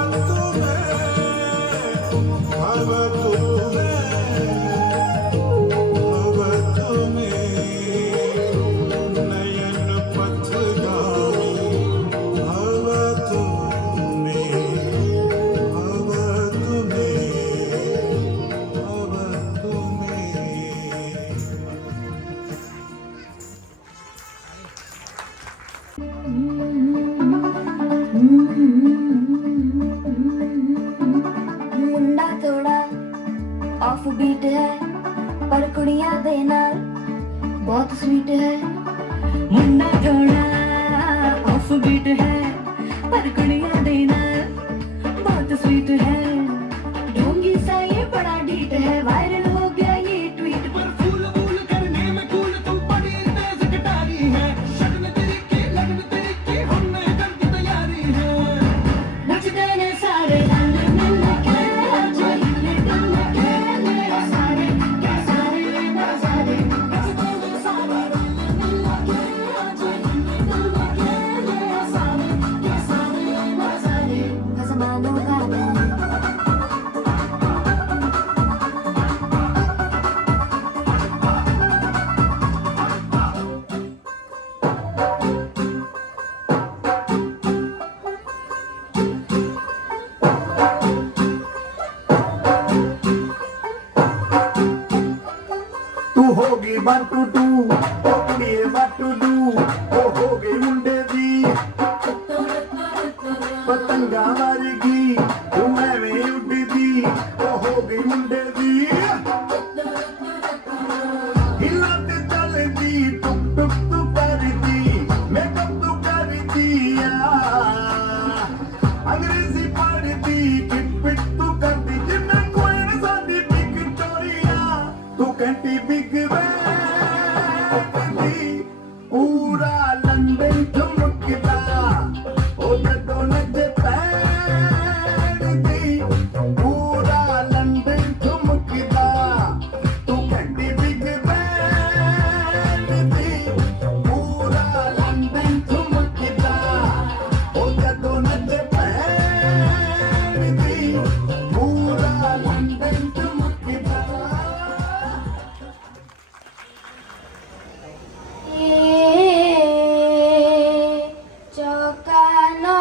भवतु मे भवतु मे भवतु मे नयन पथगामी भवतु मे भवतु मे भवतु मे मुंडा थोड़ा ऑफ बीट है पर कुड़ियां दे नाल बहुत स्वीट है मुंडा थोड़ा ऑफ बीट है पर कुड़ियां दे नाल बहुत स्वीट है ढोंगी सा ये बड़ा डीट है वायरल हो गया ये ट्वीट पर फूल फूल करने में कूल तू बड़ी तेज कटारी है लगन तेरी की हमने कर दी तैयारी है नचते ने सारे रंग मिल के आज हिले डुल के मेरे सारे के सारे नजारे नचते ने सारे रंग मिल के आज हिले डुल के मेरे सारे के सारे नजारे आसमानों का रंग तू होगी 1 to 2 O कुड़िए what to do ओ हो गई मुंडे दी पतंगा मारेगी तू मैं उड़दी ओ हो गई मुंडे दी हिलते चलदी टुक टुक तू करदी मेकअप तू करदी अंग्रेजी पढ़दी किट तू करदी जिन्ना कोई न सादी विक्टोरिया तू कहती बिग बैंड पूरा लंदन ठुमकदा ओ जदों नच पैंदी पूरा लंदन ठुमकदा तू कहती बिग बैंड पूरा लंदन ठुमकदा ओ जदों नच पैंदी पूरा लंदन ठुमकदा चौका नौ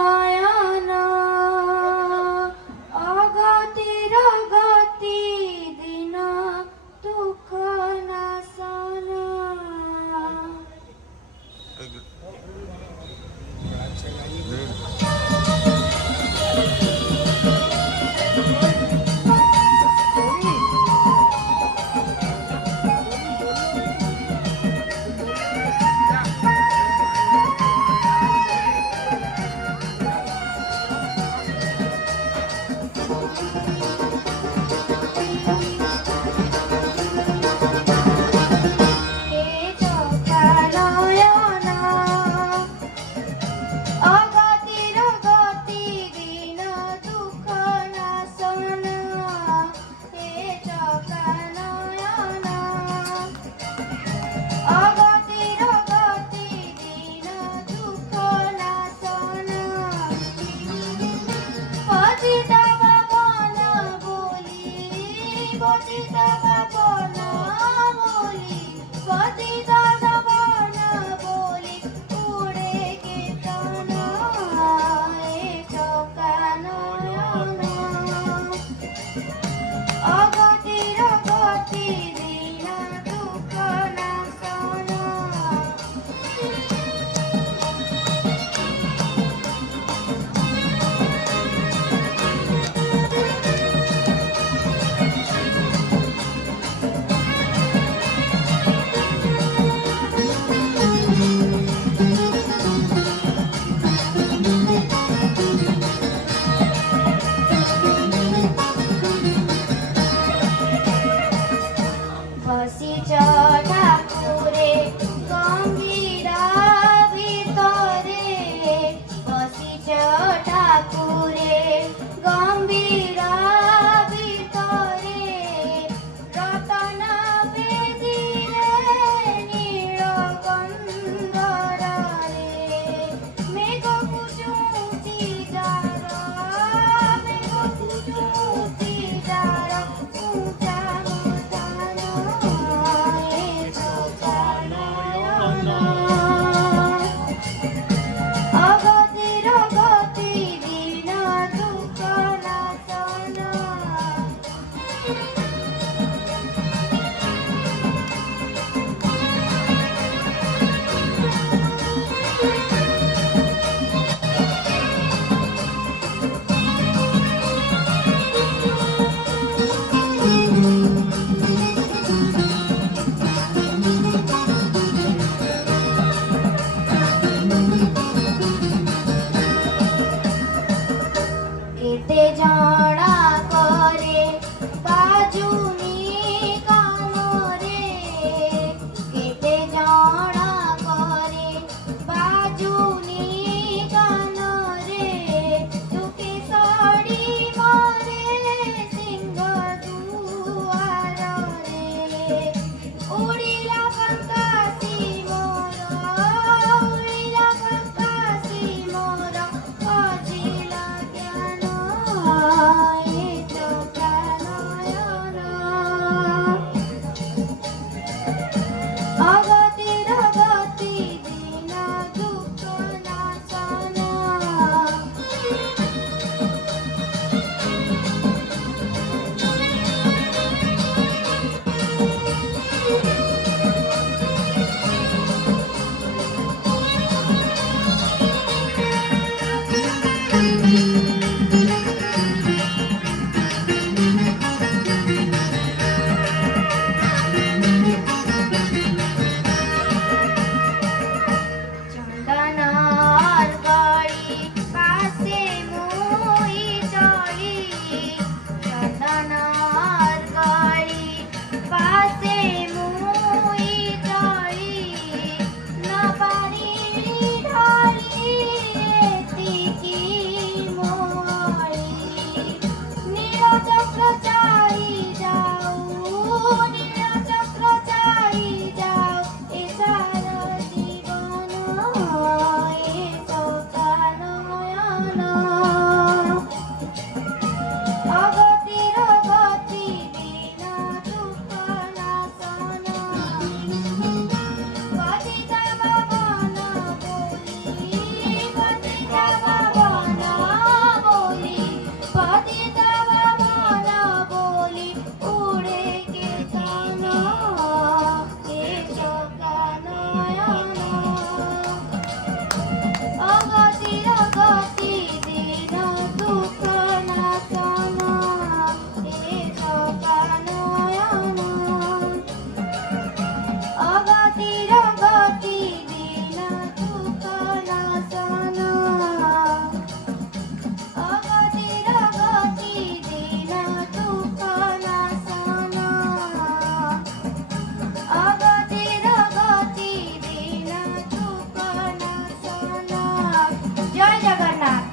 বসিছ ঠাকুরে গম্ভীর ভিতরে রতন বেদিরে নীল গন্ধরে মেঘ কুচুচি যার মেঘ কুচুচি যার উঁচা মতান অগতির গতি দিন দুঃখ নাশন কেতে জড়া করে বাজুনি কানরে কেতে জড়া করে বাজুনি কানরে তুকে সড়ি মরে সিংহ দুয়ারে উড়িলা বাঙ্কাসি মোর উড়িলা বাঙ্কাসি মোর অজিলা জ্ঞান এ চোখানয়ন অগতির গতি দিন দুঃখ নাশন চন্দনার গড়ি পাশে মুই চড়ি চন্দনার গড়ি পাশে মুই চড়ি না পারি ধরি এতিকি মরি নীলচক্র চাই যাও নীলচক্র চাই যাও এ সারা জীবন এ চোখানয়ন অগতির গতি দিন দুঃখ নাশন পতিতা পাবন বলি পতিতা পাবন বলি পতিতা পাবন বলি উড়ে কীর্তন এ চোখানয়ন অগতির গতি দিন দুঃখ নাশন এ চোখানয়ন অগতির গতি দিন দুঃখ নাশন অগতির গতি দিন দুঃখ নাশন অগতির গতি দিন দুঃখ নাশন জয় জগন্নাথ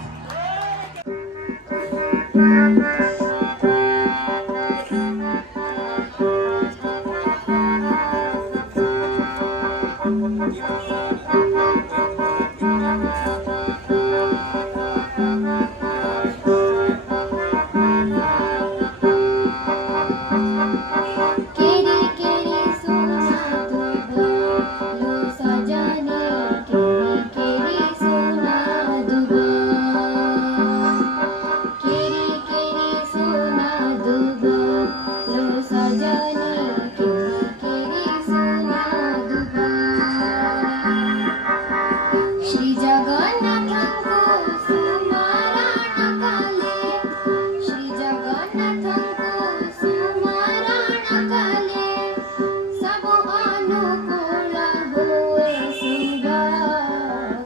केरी केरी सोना दुबो लो सजने केरी केरी सोना दुबो केरी केरी सोना दुबो लो सजने केरी केरी सोना दुबो श्री जगन्नाथଙ୍କୁ सुमरण कले श्री जगन्नाथଙ୍କୁ सुमरण कले सब अनुकूल हुए शुभ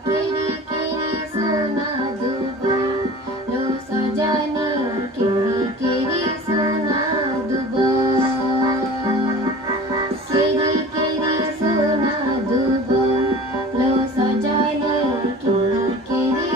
केरी केरी सोना दुबो लो सजने केरी केरी सोना दुबो केरी केरी सोना दुबो लो सजने केरी केरी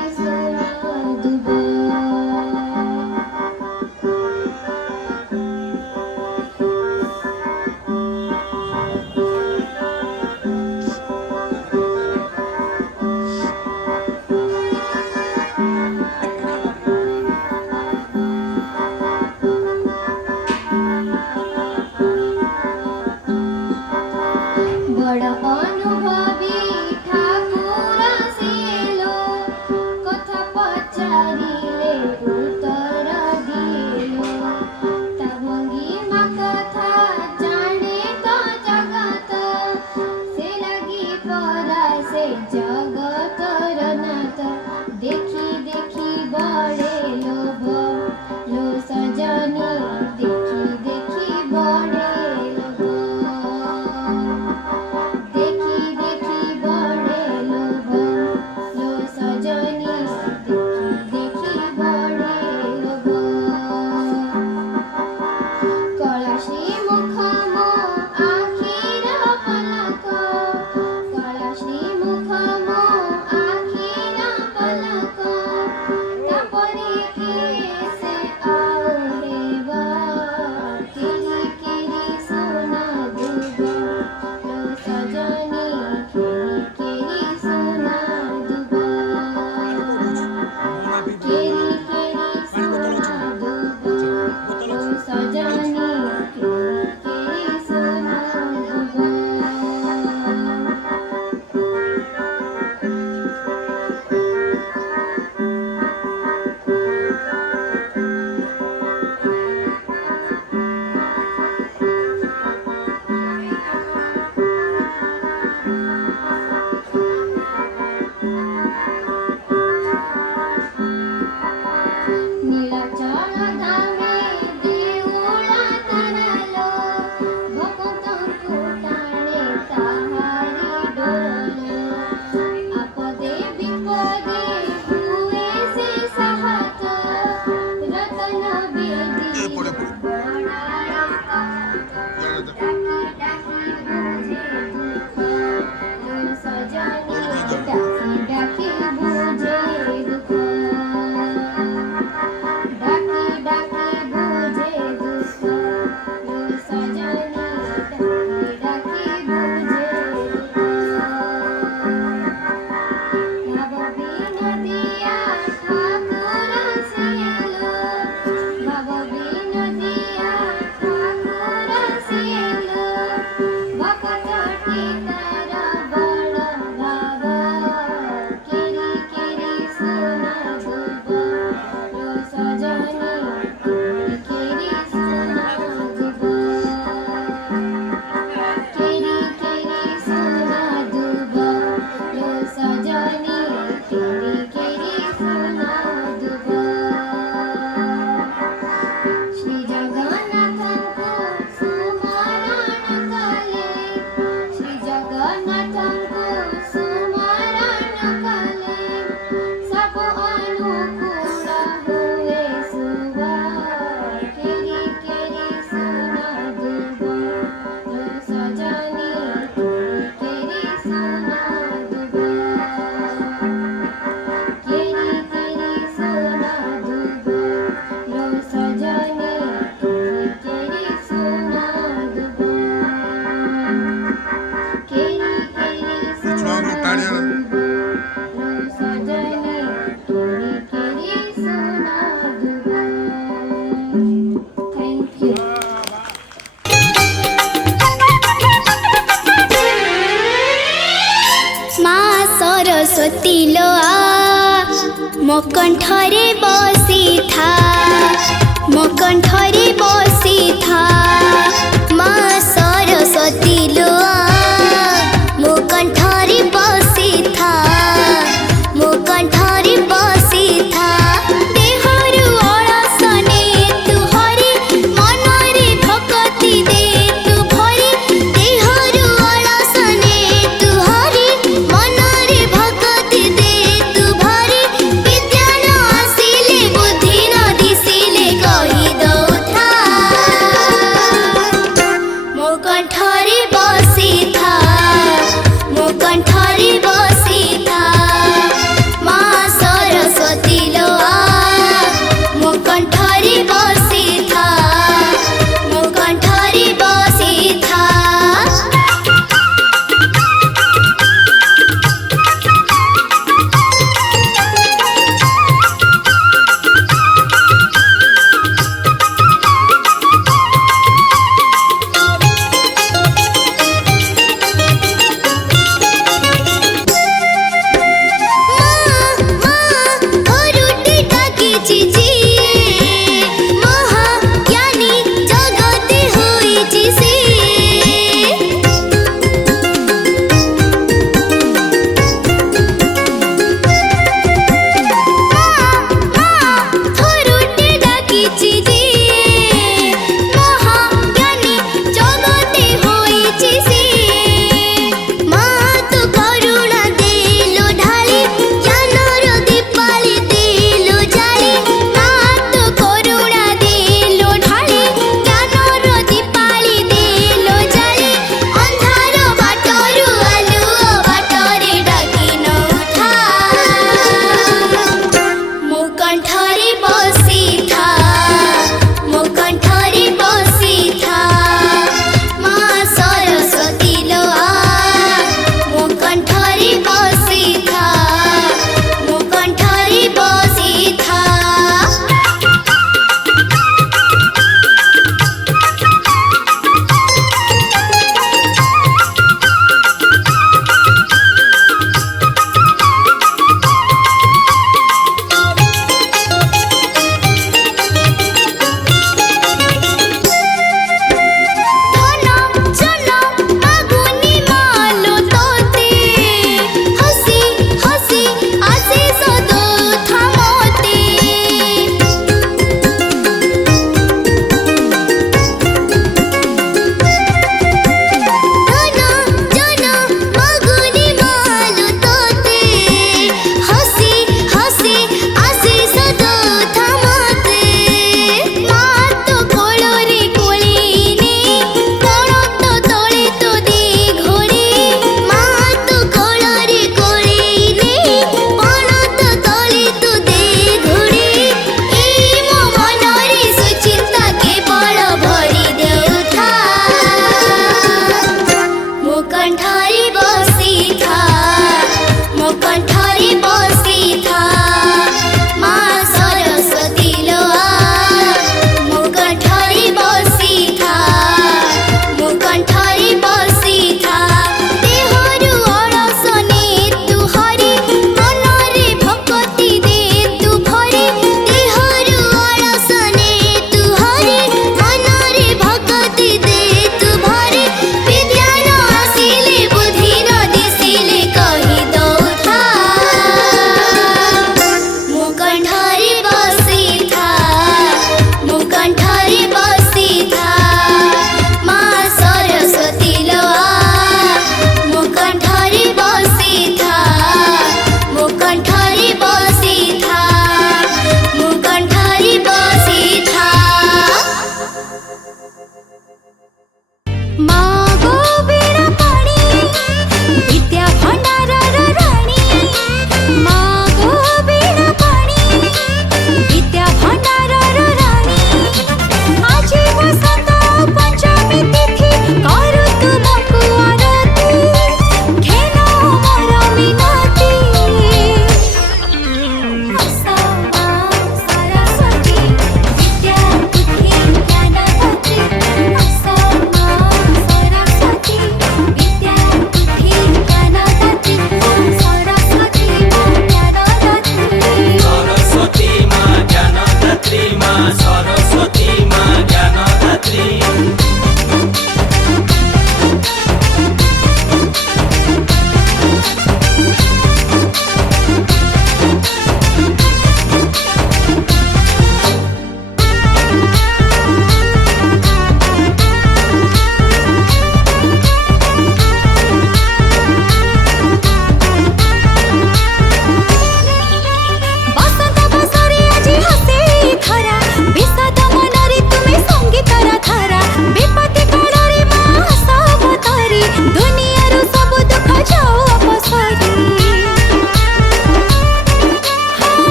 ମୋ କଣ୍ଠରେ ବସିଥା ମୋ କଣ୍ଠରେ ବସିଥା ମା ସରସ୍ୱତୀ ଲୋ ମୋ କଣ୍ଠରେ ବସିଥା ମୋ କଣ୍ଠରେ ବସିଥା ଦେହରୁ ଅଳସନେ ତୁ ହରି ମନରେ ଭକ୍ତି ଦେ ତୁ ଭରି ଦେହରୁ ଅଳସନେ ତୁ ହରି ମନରେ ଭକ୍ତି ଦେ ତୁ ଭରି ବିଦ୍ୟା ନ ଆସିଲେ ବୁଦ୍ଧି ନ ଦିଶିଲେ କହି ଦଉଥା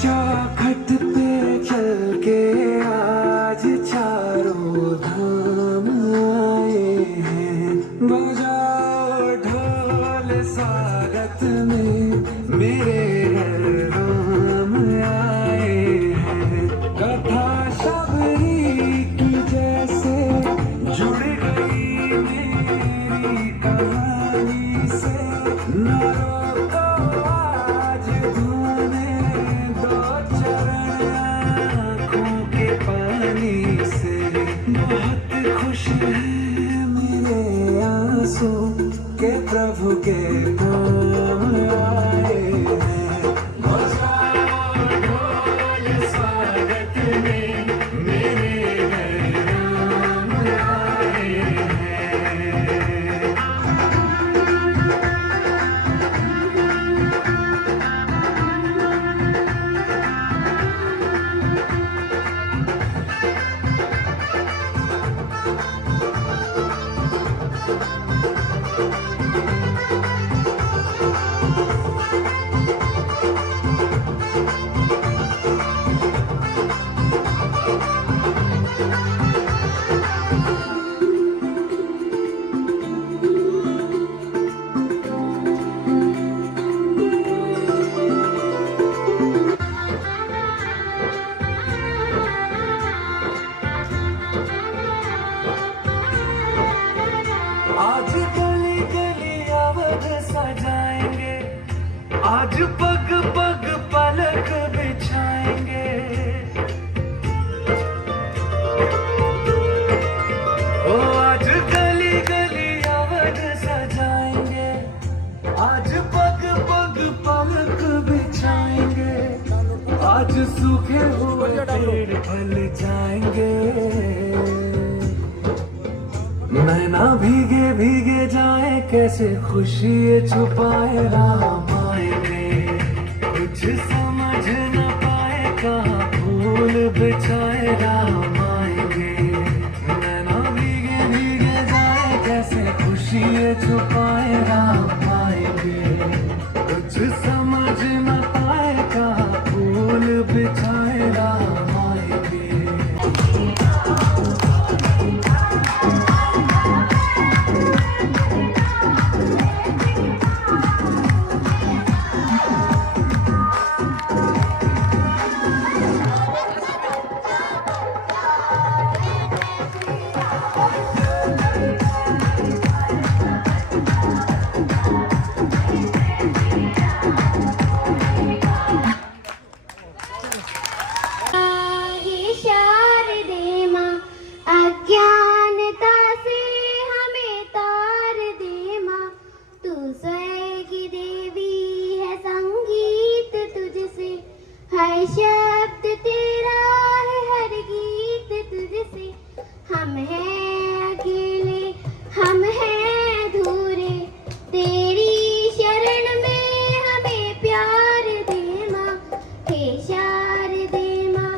चौखट पे चल के आज चारों धाम आए हैं। बजाओ ढोल स्वागत में मेरे घर राम आए हैं। कथा शबरी की जैसे जुड़ गई मेरी कहानी से। न रोको आज धोने दो चरण आँखों के पानी से। बहुत खुश है मेरे आंसू के प्रभु के नाम आए हैं। बजाओ ढोल स्वागत में मेरे घर राम आए हैं। आज गली गली अवध सजाएंगे। आज पग पग पलक बिछाएंगे। ओ आज गली गली अवध सजाएंगे। आज पग पग पलक बिछाएंगे। आज सूखे हुए पेड़ फल जाएंगे। नैना भीगे भीगे जाए कैसे खुशी छुपाए राम आएंगे। कुछ समझ न पाए कहाँ फूल बिछाए राम आएंगे। नैना भीगे भीगे जाए कैसे खुशी छुपाए राम आएंगे। कुछ समझ न पाए कहाँ फूल बिछाए राम आएंगे। हे शारदे माँ अज्ञानता से हमें तार दे माँ। तू स्वयं की देवी है संगीत तुझसे। हर शब्द तेरा है हर गीत तुझसे। हम हैं अकेले हम हैं अधूरे तेरी शरण में हमें प्यार दे माँ। हे शारदे माँ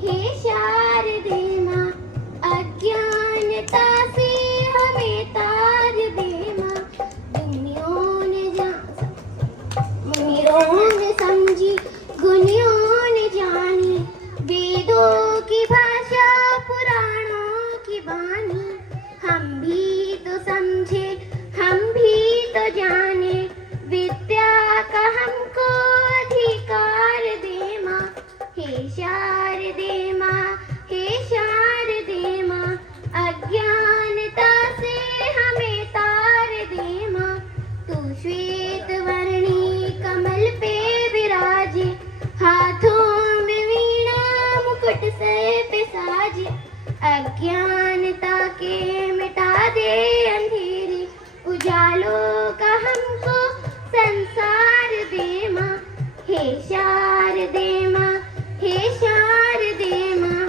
हे शारदे माँ अज्ञानता से हमें तार दे माँ। मुनियों ने समझी गुनियों ने जानी। वेदों की भाषा पुराणों की बानी। हम भी तो समझे हम भी तो जाने। विद्या का हमको अधिकार दे माँ। हे शारदे माँ हे शारदे माँ अज्ञानता से हमें तार दे माँ। तू श्वेत वर्णी कमल पे विराजे। हाथों में वीणा मुकुट सर पे साजे। अज्ञानता के मिटा दे अंधेरे। उजालों का हमको संसार दे माँ। हे शारदे माँ हे शारदे माँ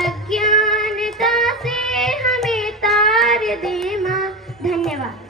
अज्ञानता से हमें तार दे माँ। धन्यवाद।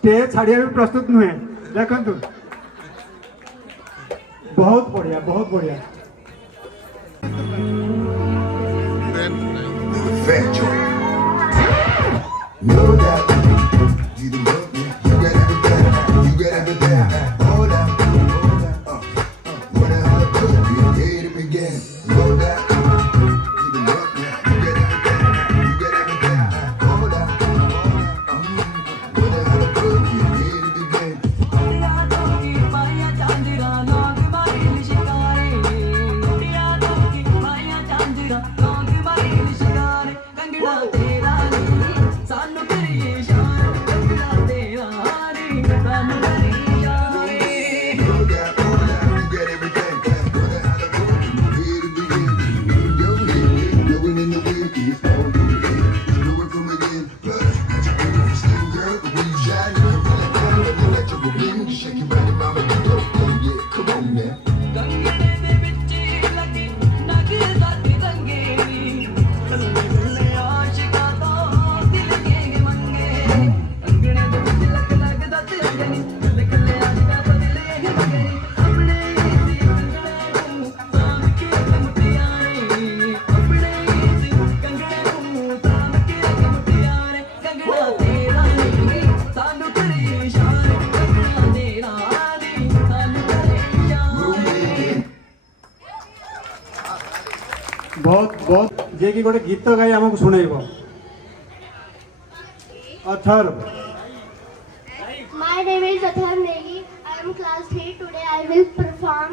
स्टेज छाड़िया भी प्रस्तुत नुहे देखु बहुत बढ़िया बहुत बढ़िया Fat joint. Know that. You the love me. You got everything. You got everything. Hold up. What the hell could be? Here to begin. Know that. You the love me. You got everything. You got everything. Hold up. What the hell could be? Here to begin. Know that. You got everything. What the hell could be? Here to begin. Your head, blowing in the wind, it's all in the air. Know it from within. But got your pretty skin, girl. The way you shine, you feel like I'm the electrical beam. You shake your body, mama, you go. Yeah, come on, man. बहुत बहुत जे कि गोटे गीत गाई आमको शुणेब Atharva My name is Athar Negi. I am class 3. Today I will perform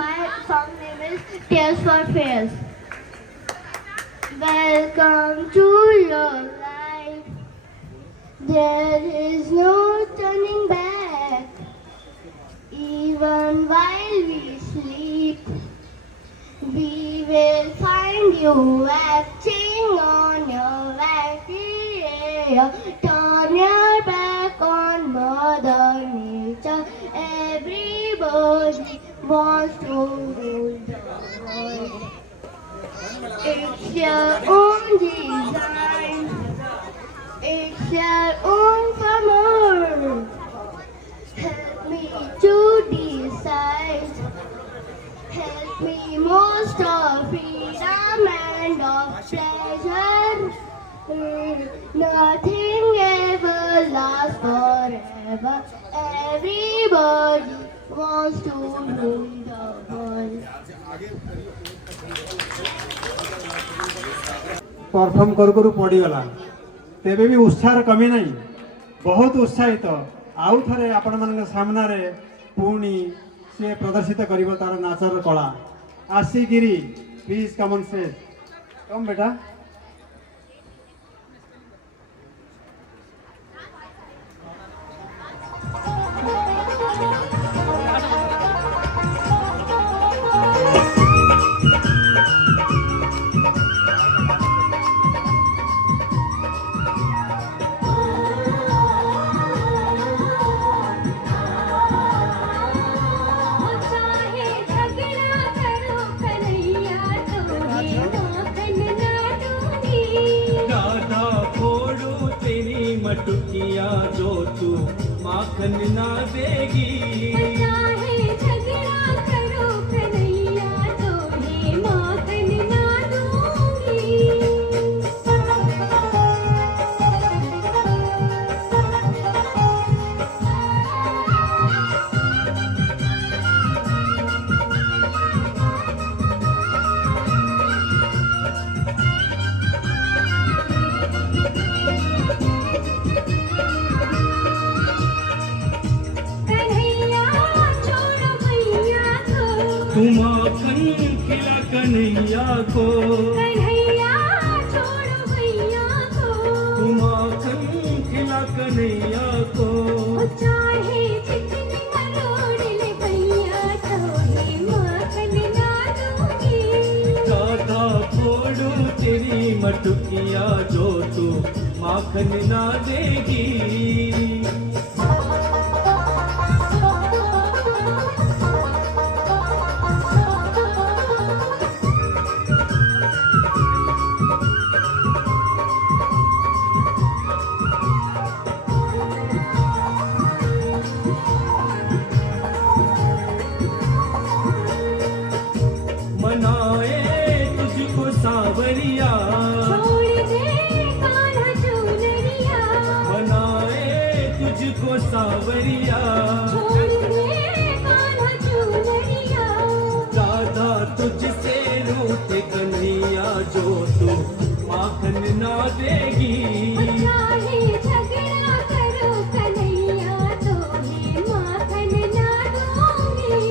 my song name is Tears for Fears. Welcome to your life. There is no turning back. Even while we sleep, we will find you acting on your bacteria. Turn your back on Mother Nature. Everybody wants to rule the world. It's your own design. It's your own summer. Help me to decide. Help me most of freedom and of pleasure. Nothing ever lasts forever. Everybody wants to rule the world. Perform करू करू पड़गला तेबे भी उत्साह कमी नहीं बहुत उत्साहित आउ थे आपण मान सामने पुणी से प्रदर्शित कर तार नाचर कला आशी गिरी प्लीज कम ऑन स्टेज कम बेटा चाहे झगड़ा करो कन्हैया तुम्हें माखन ना दूंगी राधा फोड़ो तेरी मटुकिया जो तू माखन ना देगी चाहे झगड़ा करो कन्हैया तुम्हें माखन ना दूंगी कन्हैया छोड़ो भैया को तू माखन खिला कन्हैया को कन्हैया छोड़ो भैया को तू माखन खिला कन्हैया को चाहे चिकनी मरोड़ ले भैया तुम्हें माखन ना दूंगी राधा फोड़ो तेरी मटुकिया जो तू माखन ना देगी सावरिया छोड़ दे कान्हा चुनरिया बनाए तुझको सावरिया छोड़ दे कान्हा चुनरिया राधा तुझसे रूठे कन्हैया जो तू माखन ना देगी चाहे झगड़ा करो कन्हैया तुम्हें माखन ना दूंगी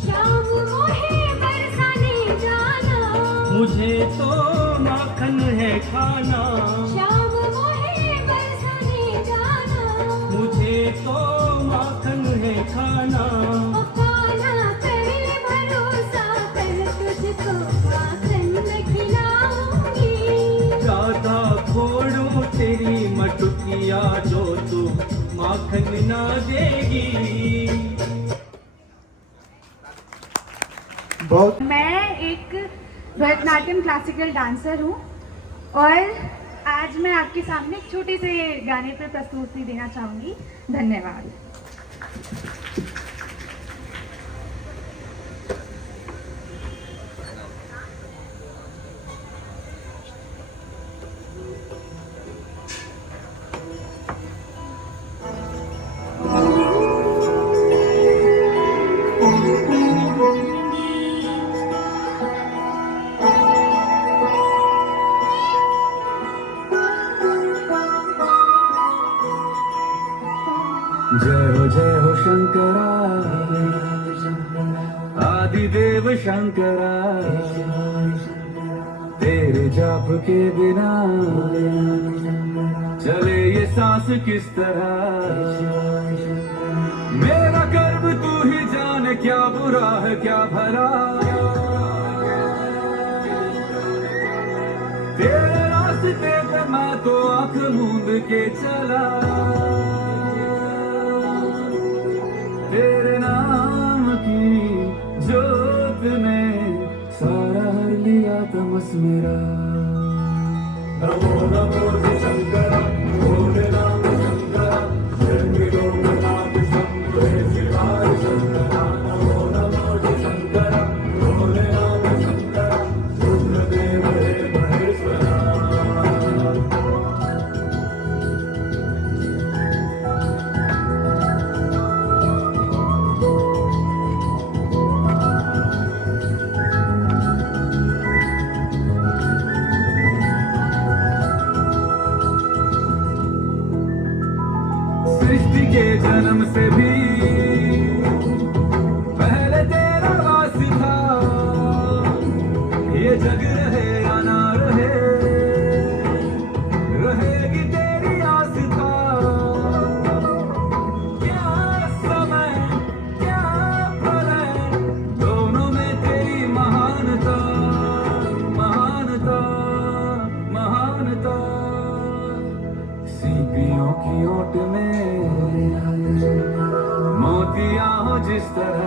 शाम मोहे बरसाने जाना मुझे तो माखन है खाना शाम मोहे बरसाने जाना मुझे तो माखन है खाना ओ कान्हा कर भरोसा कर तुझको माखन न खिलाऊंगी राधा फोड़ू तेरी मटुकिया जो तू माखन ना देगी बहुत मैं एक भरतनाट्यम क्लासिकल डांसर हूँ और आज मैं आपके सामने एक छोटे से गाने पर प्रस्तुति देना चाहूँगी। धन्यवाद। जय हो शंकरा आदिदेव शंकरा तेरे जाप के बिना चले ये सांस किस तरह मेरा कर्म तू ही जाने क्या बुरा है क्या भला तेरे रास्ते पे मैं तो आंख मूंद के चला तेरे नाम की जोत ने सारा हर लिया तमस मेरा नमो नमो शंकरा भोले नाम शंकरा शर्मिलो नाम शंभु शिवाय शंकरा नमो नमो शंकरा भोले नाम शंकरा रुद्रदेव हे महेश्वरा सृष्टि के जन्म से भी पहले तेरा वास था ये जग रहे या ना रहे रहेगी तेरी आस्था क्या समय क्या प्रलय दोनों में तेरी महानता महानता महानता सीपियों की ओट में मोतिया हो जिस तरह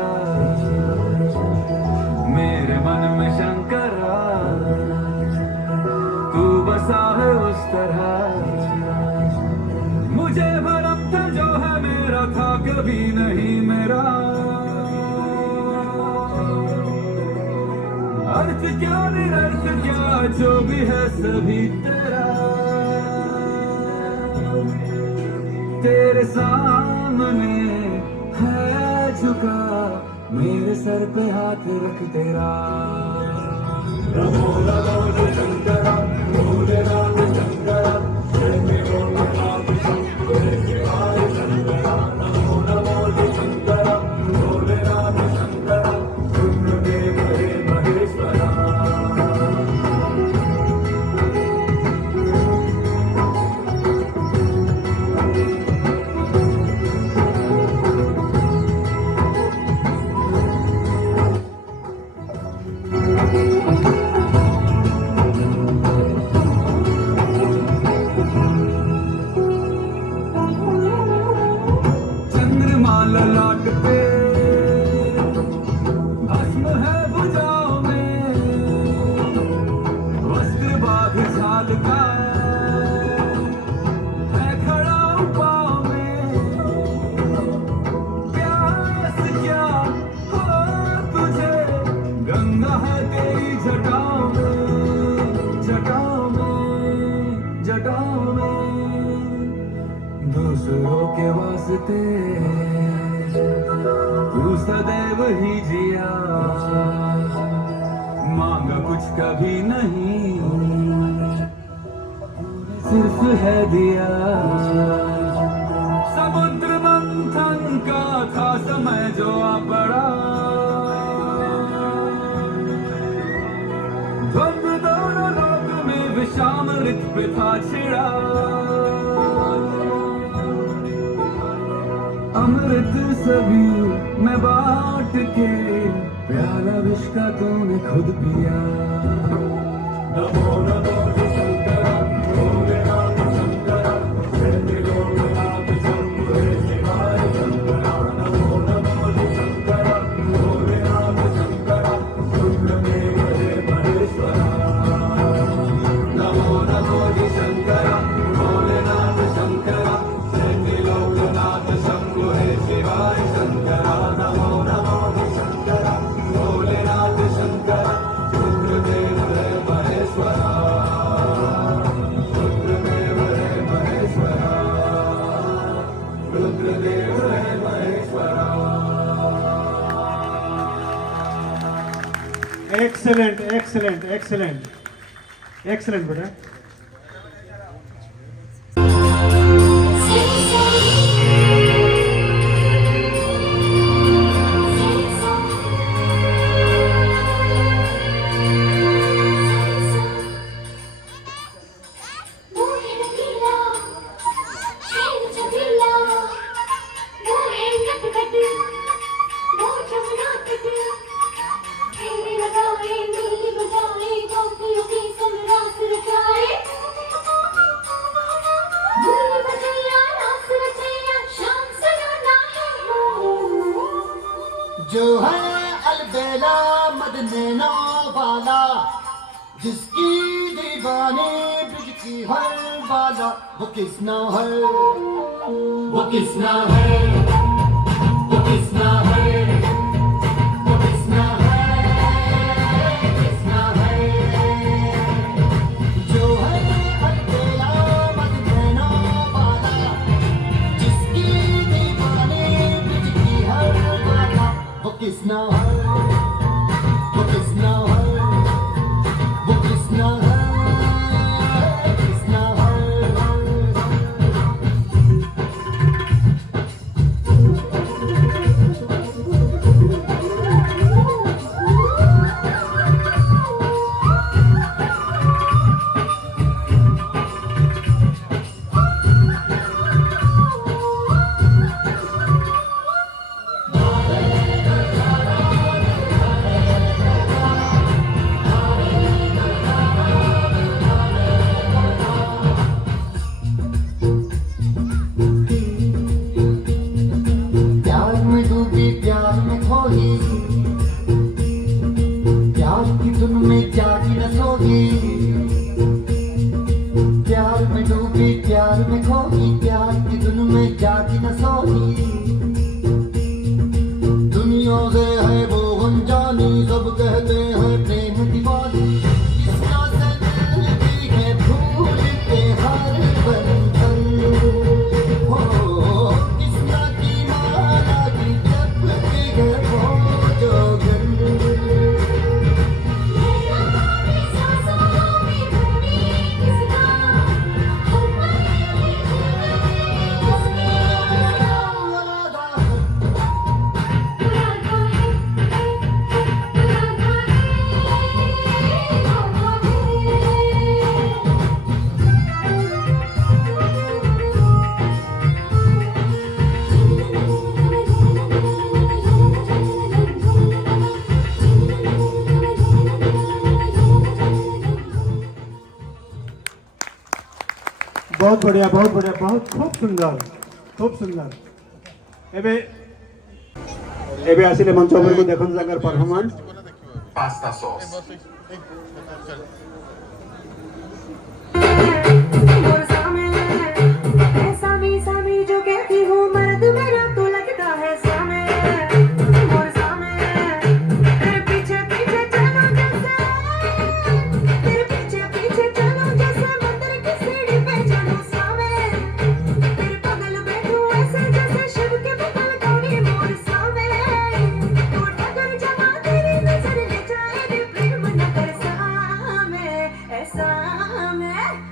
मेरे मन में शंकरा तू बसा है उस तरह मुझे भरम था जो है मेरा था कभी नहीं मेरा अर्थ क्या निरर्थ क्या जो भी है सभी तेरा तेरे सामने है झुका मेरे सर पे हाथ रख तेरा नमो नमो शंकरा भोले नाम शंकरा शर्मिलो नाम शंभु शिवाय शंकरा नमो नमो शंकरा भोले नाम शंकरा रुद्रदेव हे महेश्वरा ललाट पे भस्म है भुजाओं में वस्त्र बाघ छाल का है खड़ा पाँव में प्यास क्या हो तुझे गंगा है तेरी जटाओं में जटाओं में जटाओं में दूसरों के वास्ते तू सदैव ही जिया मांगा कुछ कभी नहीं सिर्फ है दिया समुद्र मंथन का था समय जो आ पड़ा ध्वंद्व दोनों लोक में विषामृत पे था छिड़ा अमृत सभी मैं बांट के प्याला विष का तूने खुद पिया नमो नमो शंकरा भोलेनाथ शंकरा लोकनाथ शंभो शिवाय शंकरा नमो नमो शंकरा भोलेनाथ शंकरा रुद्रदेव हे महेश्वरा नमो नमो शंकरा भोलेनाथ शंकरा लोकनाथ शंभो शिवाय शंकरा नमो नमो शंकरा भोलेनाथ शंकरा रुद्रदेव हे महेश्वरा रुद्रदेव हे महेश्वरा रुद्रदेव हे Maheshwara excellent excellent excellent excellent बेटा जो है अलबेला मदनैना वाला जिसकी दीवाने ब्रिज की हर वाला वो किसना है वो किसना है वो किसना है वो किसना है किसना है जो है अलबेला मदनैना वाला जिसकी दीवाने ब्रिज की हर वाला वो किसना है वो किसना है वो किसना है किसना है प्यार में डूबी प्यार में खोई प्यार की धुन में जागी न सोई प्यार में डूबी प्यार में खोई प्यार की धुन में जागी न सोई दुनिया से है वो अनजानी सब कहते हैं प्रेम दीवानी किसका संग है भूल के हर बंधन हो किसका की माला की जपती है वो जोगन बहुत बढ़िया बहुत खूब सुंदर खूब सुंदर एबे एबे आसिले मंच ऊपर को देखन जंगर परफॉर्मेंस पास्ता सॉस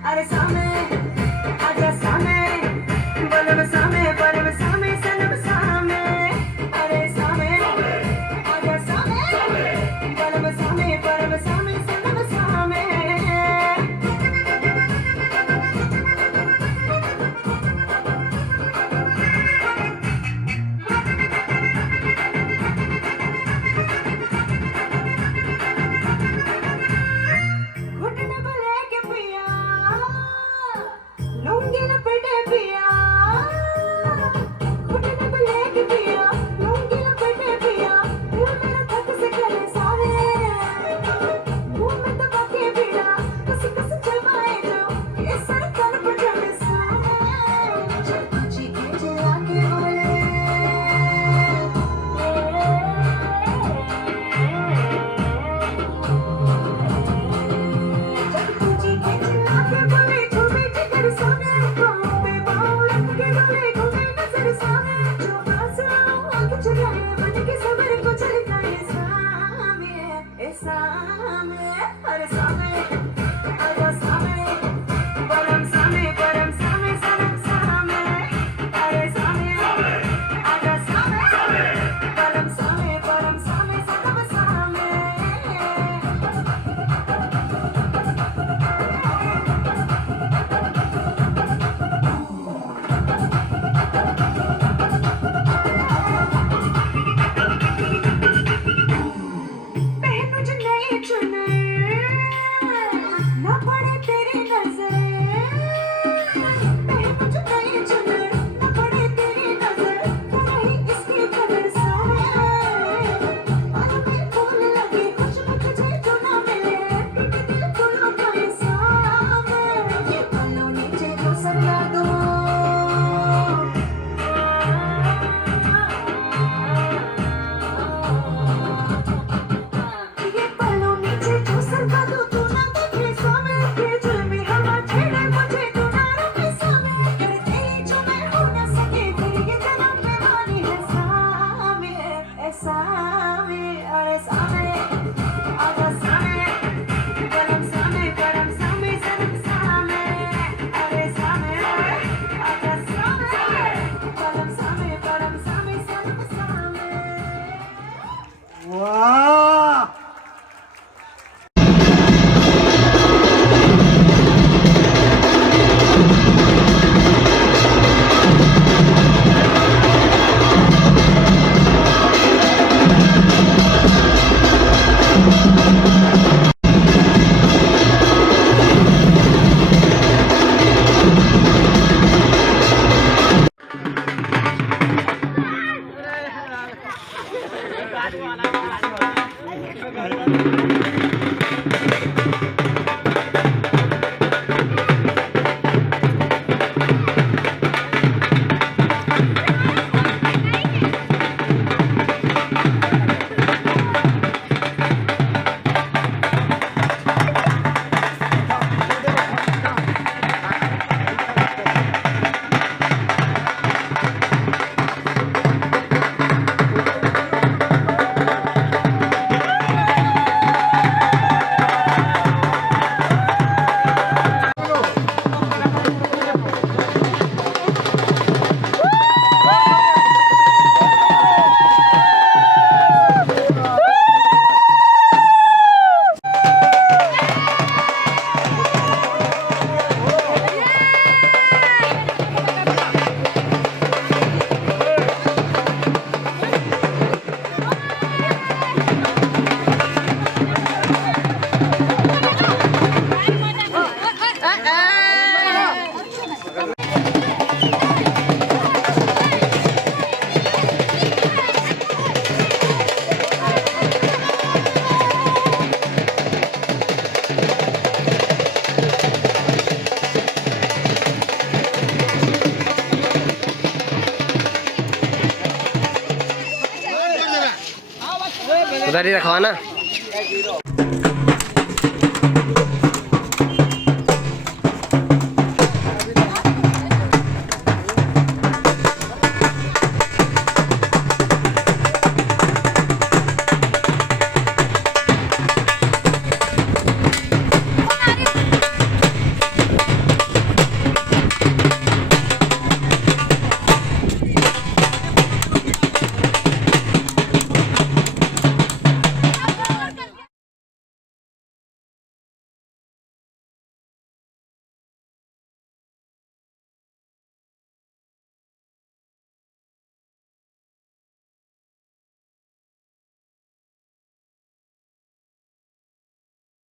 अरे सामे आजा सामे बलम सामे परम सामे सनम सामे अरे सामे आजा सामे बलम सामे परम सामे सनम सामे घुटने पे लेके पिया लूंगी न पेटे पिया घुटने पे लेके पिया लूंगी न पेटे पिया दिल मेरा धक से करे सारे मुंह में दबा के पिया कस कस चबाए जो ये सर कान पर चढ़े सारे जी के जला के बोले तुझी के जला के बोले छुपे जिगर सामे पे बाल के बोले घूमे नजर सामे जो आसा आंख चुराए बन के सबर को चलता है सामे ए सामे अरे सामे आजा सामे बलम सामे परम सामे सनम सामे अरे सामे आजा सामे बलम सामे परम सामे सनम सामे पहनू जो नए चुने ना पड़े तेरी नजर पहनू जो नए चुने ना पड़े तेरी नजर नहीं इसकी कदर सामे और मैं फूल लगी खुशबू तुझे जो ना मिले टूटे दिल फूलों का ये सामे ये पल्लों नीचे जो सरिया दो ये पल्लों नीचे जो सरका दो तू ना देखे सामे ये जुल्मी हवा छेड़े मुझे तू ना रोके सामे कर तेरी जो मैं हो ना सके फिर ये जन्म में वाली है सामे ए सामे अरे सामे आजा सामे बलम सामे परम सामे सनम सामे अरे सामे आजा सामे बलम सामे परम सामे सनम सामे वाह उधर ही रखवाना।